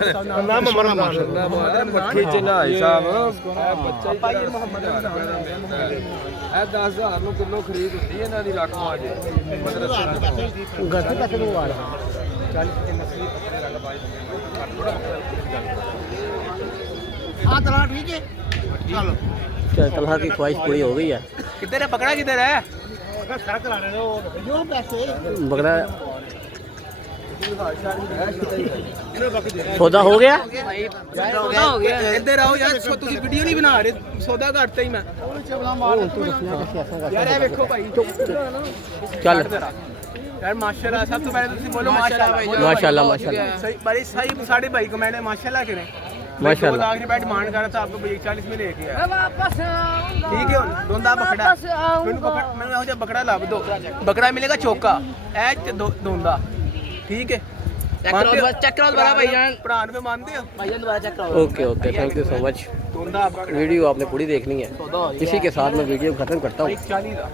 ਮਰਮਦਾਨ ਨਾ ਮਾਰੇ ਮੱਖੀ ਚ ਨਾ ਭਾਈ ਸਾਹਿਬ ਬੱਚਾ ਭਾਈ ਮੁਹੰਮਦ ਇਹ 10000 ਨੂੰ ਕਿਲੋ ਖਰੀਦ ਹੁੰਦੀ ਇਹਨਾਂ ਦੀ ਰਕਮ ਆ ਜੇ ਮਦਰਸੇ गलती पैसे को आ रहा ਆ ਤਲਾ ਠੀਕ ਹੈ ਚਲੋ तलहा की ख्वाहिश पूरी हो गई है। किधर है बकरा? किधर है? ਸਾਈਕਲ आ रहे हो ਜੋ ਪੈਸੇ बकरा सौदा हो गया। सौदा हो गया। इधर आओ यार, ਤੁਸੀਂ ਵੀਡੀਓ ਨਹੀਂ ਬਣਾ ਰਹੇ, ਸੌਦਾ ਘਟਤਾ ਹੀ ਮੈਂ यार ये देखो भाई चल यार माशाल्लाह। सब तो पहले तुम बोलो माशाल्लाह भाई। माशाल्लाह माशाल्लाह सही बड़ी सही साढ़े भाई को मैंने माशाल्लाह करें माशाल्लाह। 2 लाख रुपए डिमांड कर रहा था आपको, 40 में लेके आया। ठीक है दोंदा बकरा मैंने हो जा बकरा ला दो, बकरा मिलेगा चौका ऐ दोंदा। ठीक है चेक करो दोबारा भाईजान, प्राण पे मानते हो भाईजान? दोबारा चेक करो। Okay okay thank you so much. दोंदा वीडियो आपने पूरी देखनी है, इसी के साथ मैं वीडियो खत्म करता हूँ। 40 का